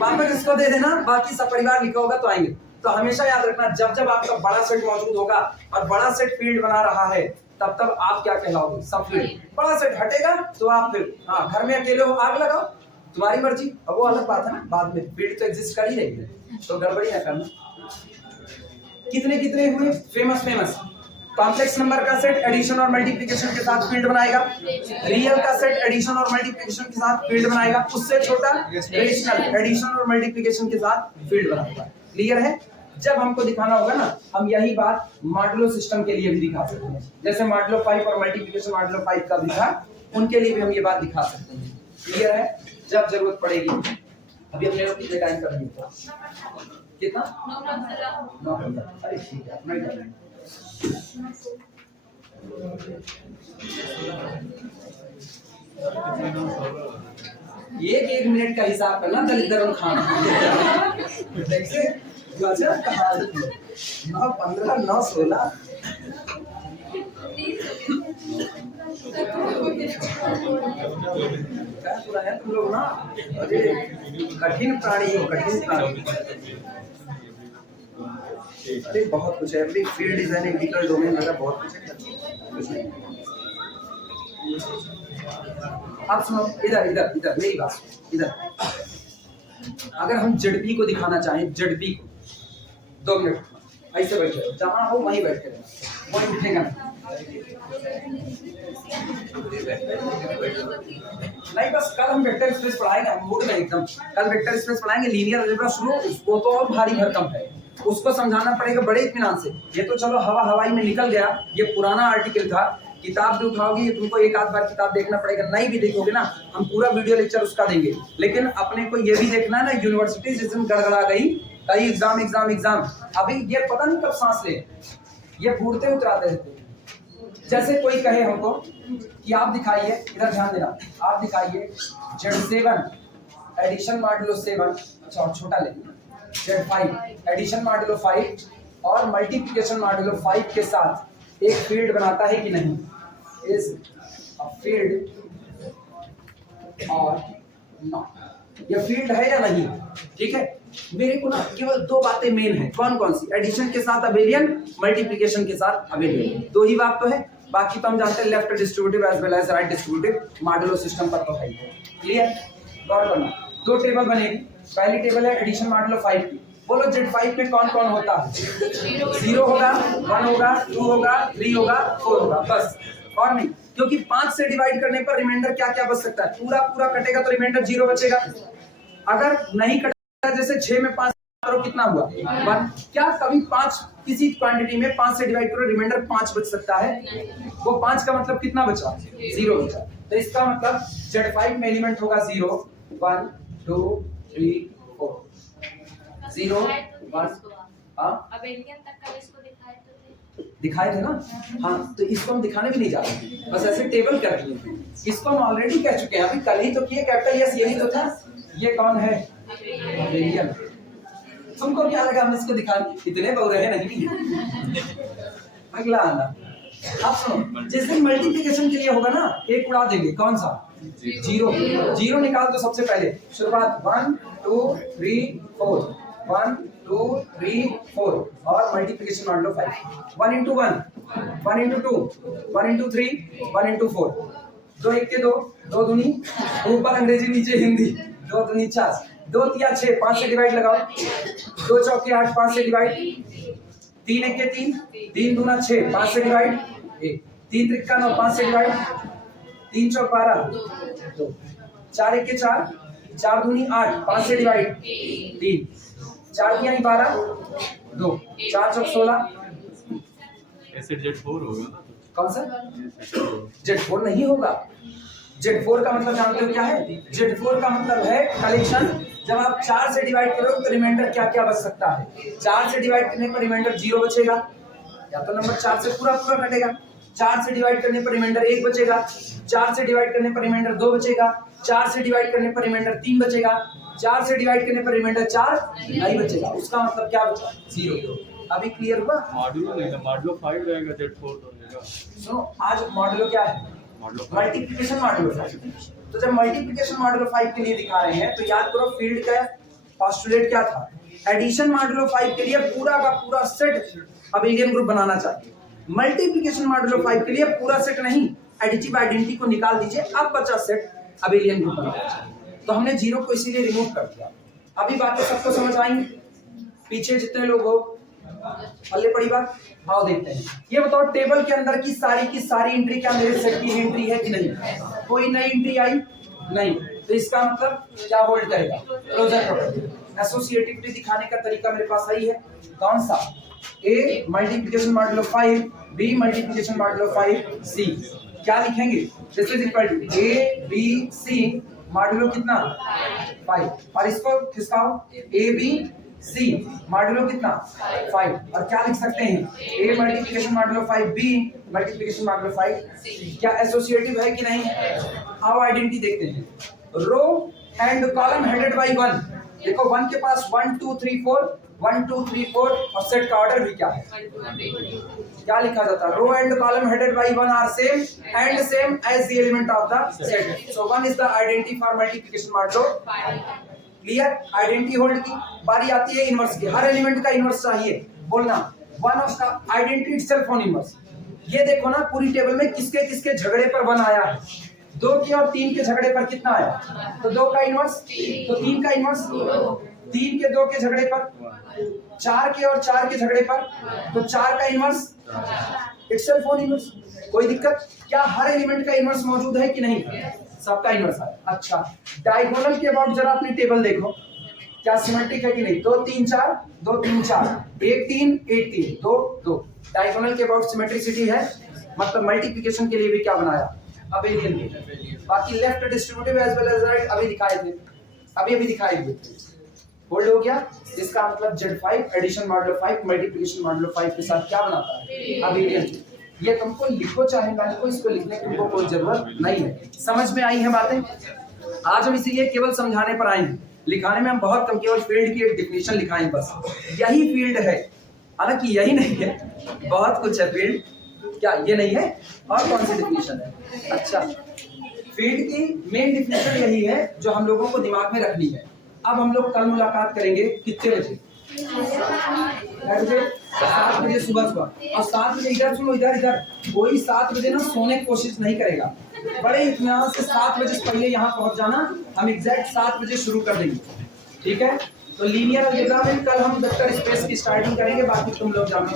पापा किसको दे देना, बाकी सब परिवार लिखा होगा तो आएंगे। तो हमेशा याद रखना जब जब आपका बड़ा सेट मौजूद होगा और बड़ा सेट फील्ड बना रहा है, तब तब आप क्या कहलाओगे, सब फील्ड। बड़ा सेट हटेगा तो आप फिर हाँ घर में अकेले हो आग लगाओ, तुम्हारी मर्जी। अब वो अलग बात है ना, बाद में फील्ड तो एग्जिस्ट कर ही रही है, तो गड़बड़ी ना करना। कितने कितने हुए फेमस कॉम्प्लेक्स नंबर का सेट एडिशन और मल्टीप्लिकेशन के साथ फील्ड बनाएगा, रियल का सेट एडिशन और मल्टीप्लिकेशन के साथ फील्ड बनाएगा, उससे छोटा रेशनल एडिशन और मल्टीप्लिकेशन के साथ फील्ड बनाएगा। क्लियर है। जब हमको दिखाना होगा ना, हम यही बात मॉडुलो सिस्टम के लिए भी दिखा सकते हैं, जैसे मॉडुलो 5 और मल्टीप्लिकेशन मॉडुलो 5 का दिखा, उनके लिए भी हम ये बात दिखा सकते हैं। क्लियर है। जब जरूरत पड़ेगी, अभी अपने लोग कितने टाइम कर रहे कितना 9 अरे ठीक है अपना ही कर लेंगे। एक मिनट का हिसाब करना, दलित खाना 9 15 9 16 क्या पूरा है तुम लोग ना, अरे कठिन प्राणी हो, कठिन प्राणी। अरे बहुत कुछ है, every field is an integral domain, मेरा बहुत कुछ है। आप सुनो, इधर इधर इधर मेरी बात सुनो, इधर अगर हम जेडपी को दिखाना चाहें, जेडपी को 2 मिनट ऐसे बैठ जाओ, जहां हो वहीं बैठ के वहीं उठेगा नहीं। बस कल हम वेक्टर स्पेस पढ़ाएंगे, मूड में एकदम कल वेक्टर स्पेस पढ़ाएंगे, लीनियर अलजेब्रा शुरू, उसको तो और भारी भरकम है, उसको समझाना पड़ेगा बड़े इत्मीनान से। ये तो चलो हवाई में निकल गया, ये पुराना आर्टिकल था, किताब भी उठाओगे ये तुमको एक आध बार किताब देखना पड़ेगा, नहीं भी देखोगे ना हम पूरा वीडियो लेक्चर उसका देंगे। लेकिन अपने को ये भी देखना है ना, यूनिवर्सिटी जिस दिन गड़गड़ा गई, कई एग्जाम अभी ये पता नहीं कब सांस ले, ये घूरते उतराते रहते। जैसे कोई कहे हमको कि आप दिखाइए, इधर ध्यान देना, आप दिखाइए Z7 एडिशन मॉडुलो 7, अच्छा और छोटा लेंगे Z5 एडिशन मॉडुलो 5 और मल्टीप्लिकेशन मॉडुलो 5 के साथ एक फील्ड बनाता है कि नहीं, इज अ फील्ड और नॉट, ये फील्ड है या नहीं। ठीक है, मेरे को ना केवल 2 बातें मेन है, कौन कौन सी, एडिशन के साथ अबेलियन, मल्टीप्लिकेशन के साथ अबेलियन, 2 ही बात तो है। बाकी तो हम जानते हैं left distributive as well as right distributive modulo system पर तो है। क्लियर, गौर करना। 2 टेबल बनेगी, पहली टेबल है एडिशन मॉडुलो 5 की। बोलो Z5 में कौन कौन होता है, 0 होगा, 1 होगा, 2 होगा, 3 होगा, 4 होगा, बस और नहीं। क्योंकि 5 से डिवाइड करने पर रिमाइंडर क्या क्या बच सकता है, पूरा कटेगा तो रिमाइंडर 0 बचेगा। अगर नहीं कटेगा, जैसे 6 में 5 करो कितना हुआ 1, क्या कभी 5 किसी क्वांटिटी में 5 से डिवाइड करो रिमाइंडर 5 बच सकता है, वो 5 का मतलब कितना बचा, 0 बचा। तो इसका मतलब Z5 में एलिमेंट होगा 0 1 2 3 4 0 1 दिखाए थे ना, हाँ तो इसको हम दिखाने भी नहीं जा रहे, बस ऐसे टेबल कर दिए। इसको हम ऑलरेडी कह चुके हैं, अभी कल ही तो किए, कैपिटल यस यही तो था। ये कौन है, अबेलियन। तुमको क्या लगा हम इसको दिखाने, इतने बहु रहे नहीं। अगला आना, आप सुनो, जिस दिन मल्टीप्लिकेशन के लिए होगा ना, एक उड़ा देंगे, कौन सा, जीरो। जीरो निकाल दो सबसे पहले, शुरुआत 1 2 3 4, 1 2 3 4 और मल्टीप्लिकेशन मान लो 5। 1 into 1, 1 into 2, 1 into 3, 1 into 4। 2 1 के 2, 2 दूनी, ऊपर अंग्रेजी नीचे हिंदी, 2 दूनी 4, 2 तिया 6, 5 से डिवाइड लगाओ, 2 चौके 8, 5 से डिवाइड, 3 1 के 3, 3 दूना 6, 5 से डिवाइड, 1, 3 त्रिका 9, 5 से डिवाइड, 3 चौक 12, 2, 4 1 के 4, 4 दूनी 8, 5 से डिवाइड, 3, 4 तिया 12, 2, 4 चौक 16। ऐसे Z4 होगा ना? कौन सा? Z4 नहीं होगा। Z4 का मतलब जानते हो क्या है? Z4 का मतलब है कलेक्शन। जब आप 4 से डिवाइड करोगे तो रिमाइंडर क्या क्या बच सकता है? 4 से डिवाइड करने पर रिमाइंडर 0 बचेगा, या तो नंबर 4 से पूरा पूरा कटेगा। 4 से डिवाइड करने पर रिमाइंडर 1 बचेगा, 4 से डिवाइड करने पर रिमाइंडर 2 बचेगा, 4 से डिवाइड करने पर रिमाइंडर 3 बचेगा, 4 से डिवाइड करने पर रिमाइंडर 4 नहीं बचेगा। उसका मतलब क्या बचा? 0। अभी क्लियर हुआ? मॉड्यूलो नहीं था, मॉड्यूलो 5 रहेगा, Z4 तो रहेगा। सुनो, आज मॉड्यूलो क्या है? मॉड्यूलो 5। Multiplication modulo 5। तो जब मल्टीप्लिकेशन मॉड्यूलो 5 के लिए दिखा रहे हैं तो याद करो फील्ड का पोस्टुलेट क्या था? एडिशन मॉड्यूलो 5 के लिए पूरा का पूरा सेट अबेलियन ग्रुप बनाना चाहिए। मल्टीप्लिकेशन मॉड्यूलो 5 के लिए पूरा सेट नहीं, एडिटिव आइडेंटिटी को निकाल दीजिए, अब बचा सेट अबेलियन ग्रुप बनाना चाहिए। तो हमने 0 को इसीलिए रिमूव कर दिया। अभी बातें सबको समझ आई? पीछे जितने लोग हो पल्ले पड़ी बात, आओ देखते हैं। ये बताओ टेबल के अंदर की सारी एंट्री क्या मेरे सेट की एंट्री है कि नहीं? कोई नई एंट्री आई नहीं, तो इसका मतलब क्या होल्ड करेगा? Closure property. एसोसिएटिविटी दिखाने का तरीका मेरे पास सही है। कौन सा? A multiplication modulo 5, B multiplication modulo 5, C. क्या लिखेंगे? This is equal to A B C modulo कितना? 5। और इसको खिसकाओ, ए बी सी मॉड्यूलो कितना? 5। और क्या लिख सकते हैं? A multiplication modulo 5, B multiplication modulo 5, C. क्या एसोसिएटिव है कि नहीं? आओ आइडेंटिटी देखते हैं। Row and column headed by 1। देखो 1 के पास 1 2 3 4, 1 2 3 4 और सेट का ऑर्डर भी क्या है? क्या लिखा जाता है? Row and column headed by 1 are same and same as the element of the set. So 1 is the identity for multiplication modulo 5। Clear? Identity hold की बारी आती है इनवर्स की। हर एलिमेंट का इनवर्स चाहिए, बोलना 1 of the identity itself on inverse. ये देखो ना पूरी टेबल में किसके किसके झगड़े पर 1 आया है? 2 के और 3 के झगड़े पर कितना आया? तो 2 का इनवर्स, तो 3 का इनवर्स, 3 के 2 के झगड़े पर, 4 के और 4 के झगड़े पर, तो 4 का इनवर्स इटसेल्फ ऑन इनवर्स। कोई दिक्कत? क्या हर एलिमेंट का इनवर्स मौजूद है कि नहीं? सबका इनवर्स है। अच्छा, डायगोनल के अबाउट जरा अपनी टेबल देखो, क्या सिमेट्रिक है कि नहीं? 2 3 4, 2 3 4, 1 3 1 3, 2 2। डायगोनल के अबाउट सिमेट्रिसिटी है, मतलब मल्टीप्लिकेशन के लिए भी क्या बनाया? अबेलियन भी। बाकी left distributive as well as right अभी दिखाए थे, अभी दिखाए थे। होल्ड हो गया। इसका मतलब Z5 addition modulo 5 multiplication modulo 5 के साथ क्या बनाता है? अबेलियन। ये तुमको लिखो चाहे ना लिखो, इसको लिखने की तुमको कोई जरूरत नहीं है। समझ में आई है बातें? आज हम इसीलिए केवल समझाने पर आए हैं, लिखाने में हम बहुत कम, केवल फील्ड की एक डिफिनेशन लिखाएं बस। यही फील्ड है, हालांकि यही नहीं है, बहुत कुछ है फील्ड। क्या ये नहीं है? और कौन सी डिफिनेशन है? अच्छा, फील्ड की मेन डिफिनेशन यही है जो हम लोगों को दिमाग में रखनी है। अब हम लोग कल मुलाकात करेंगे कितने बजे? 7 बजे सुबह। और 7 बजे इधर सुनो, इधर कोई 7 बजे ना सोने की कोशिश नहीं करेगा। बड़े इत्मीनान से 7 बजे से पहले यहाँ पहुँच जाना। हम एग्जैक्ट 7 बजे शुरू कर देंगे, ठीक है? तो लीनियर अलजेब्रा में कल हम वेक्टर स्पेस की स्टार्टिंग करेंगे, बाकी तुम लोग जानो।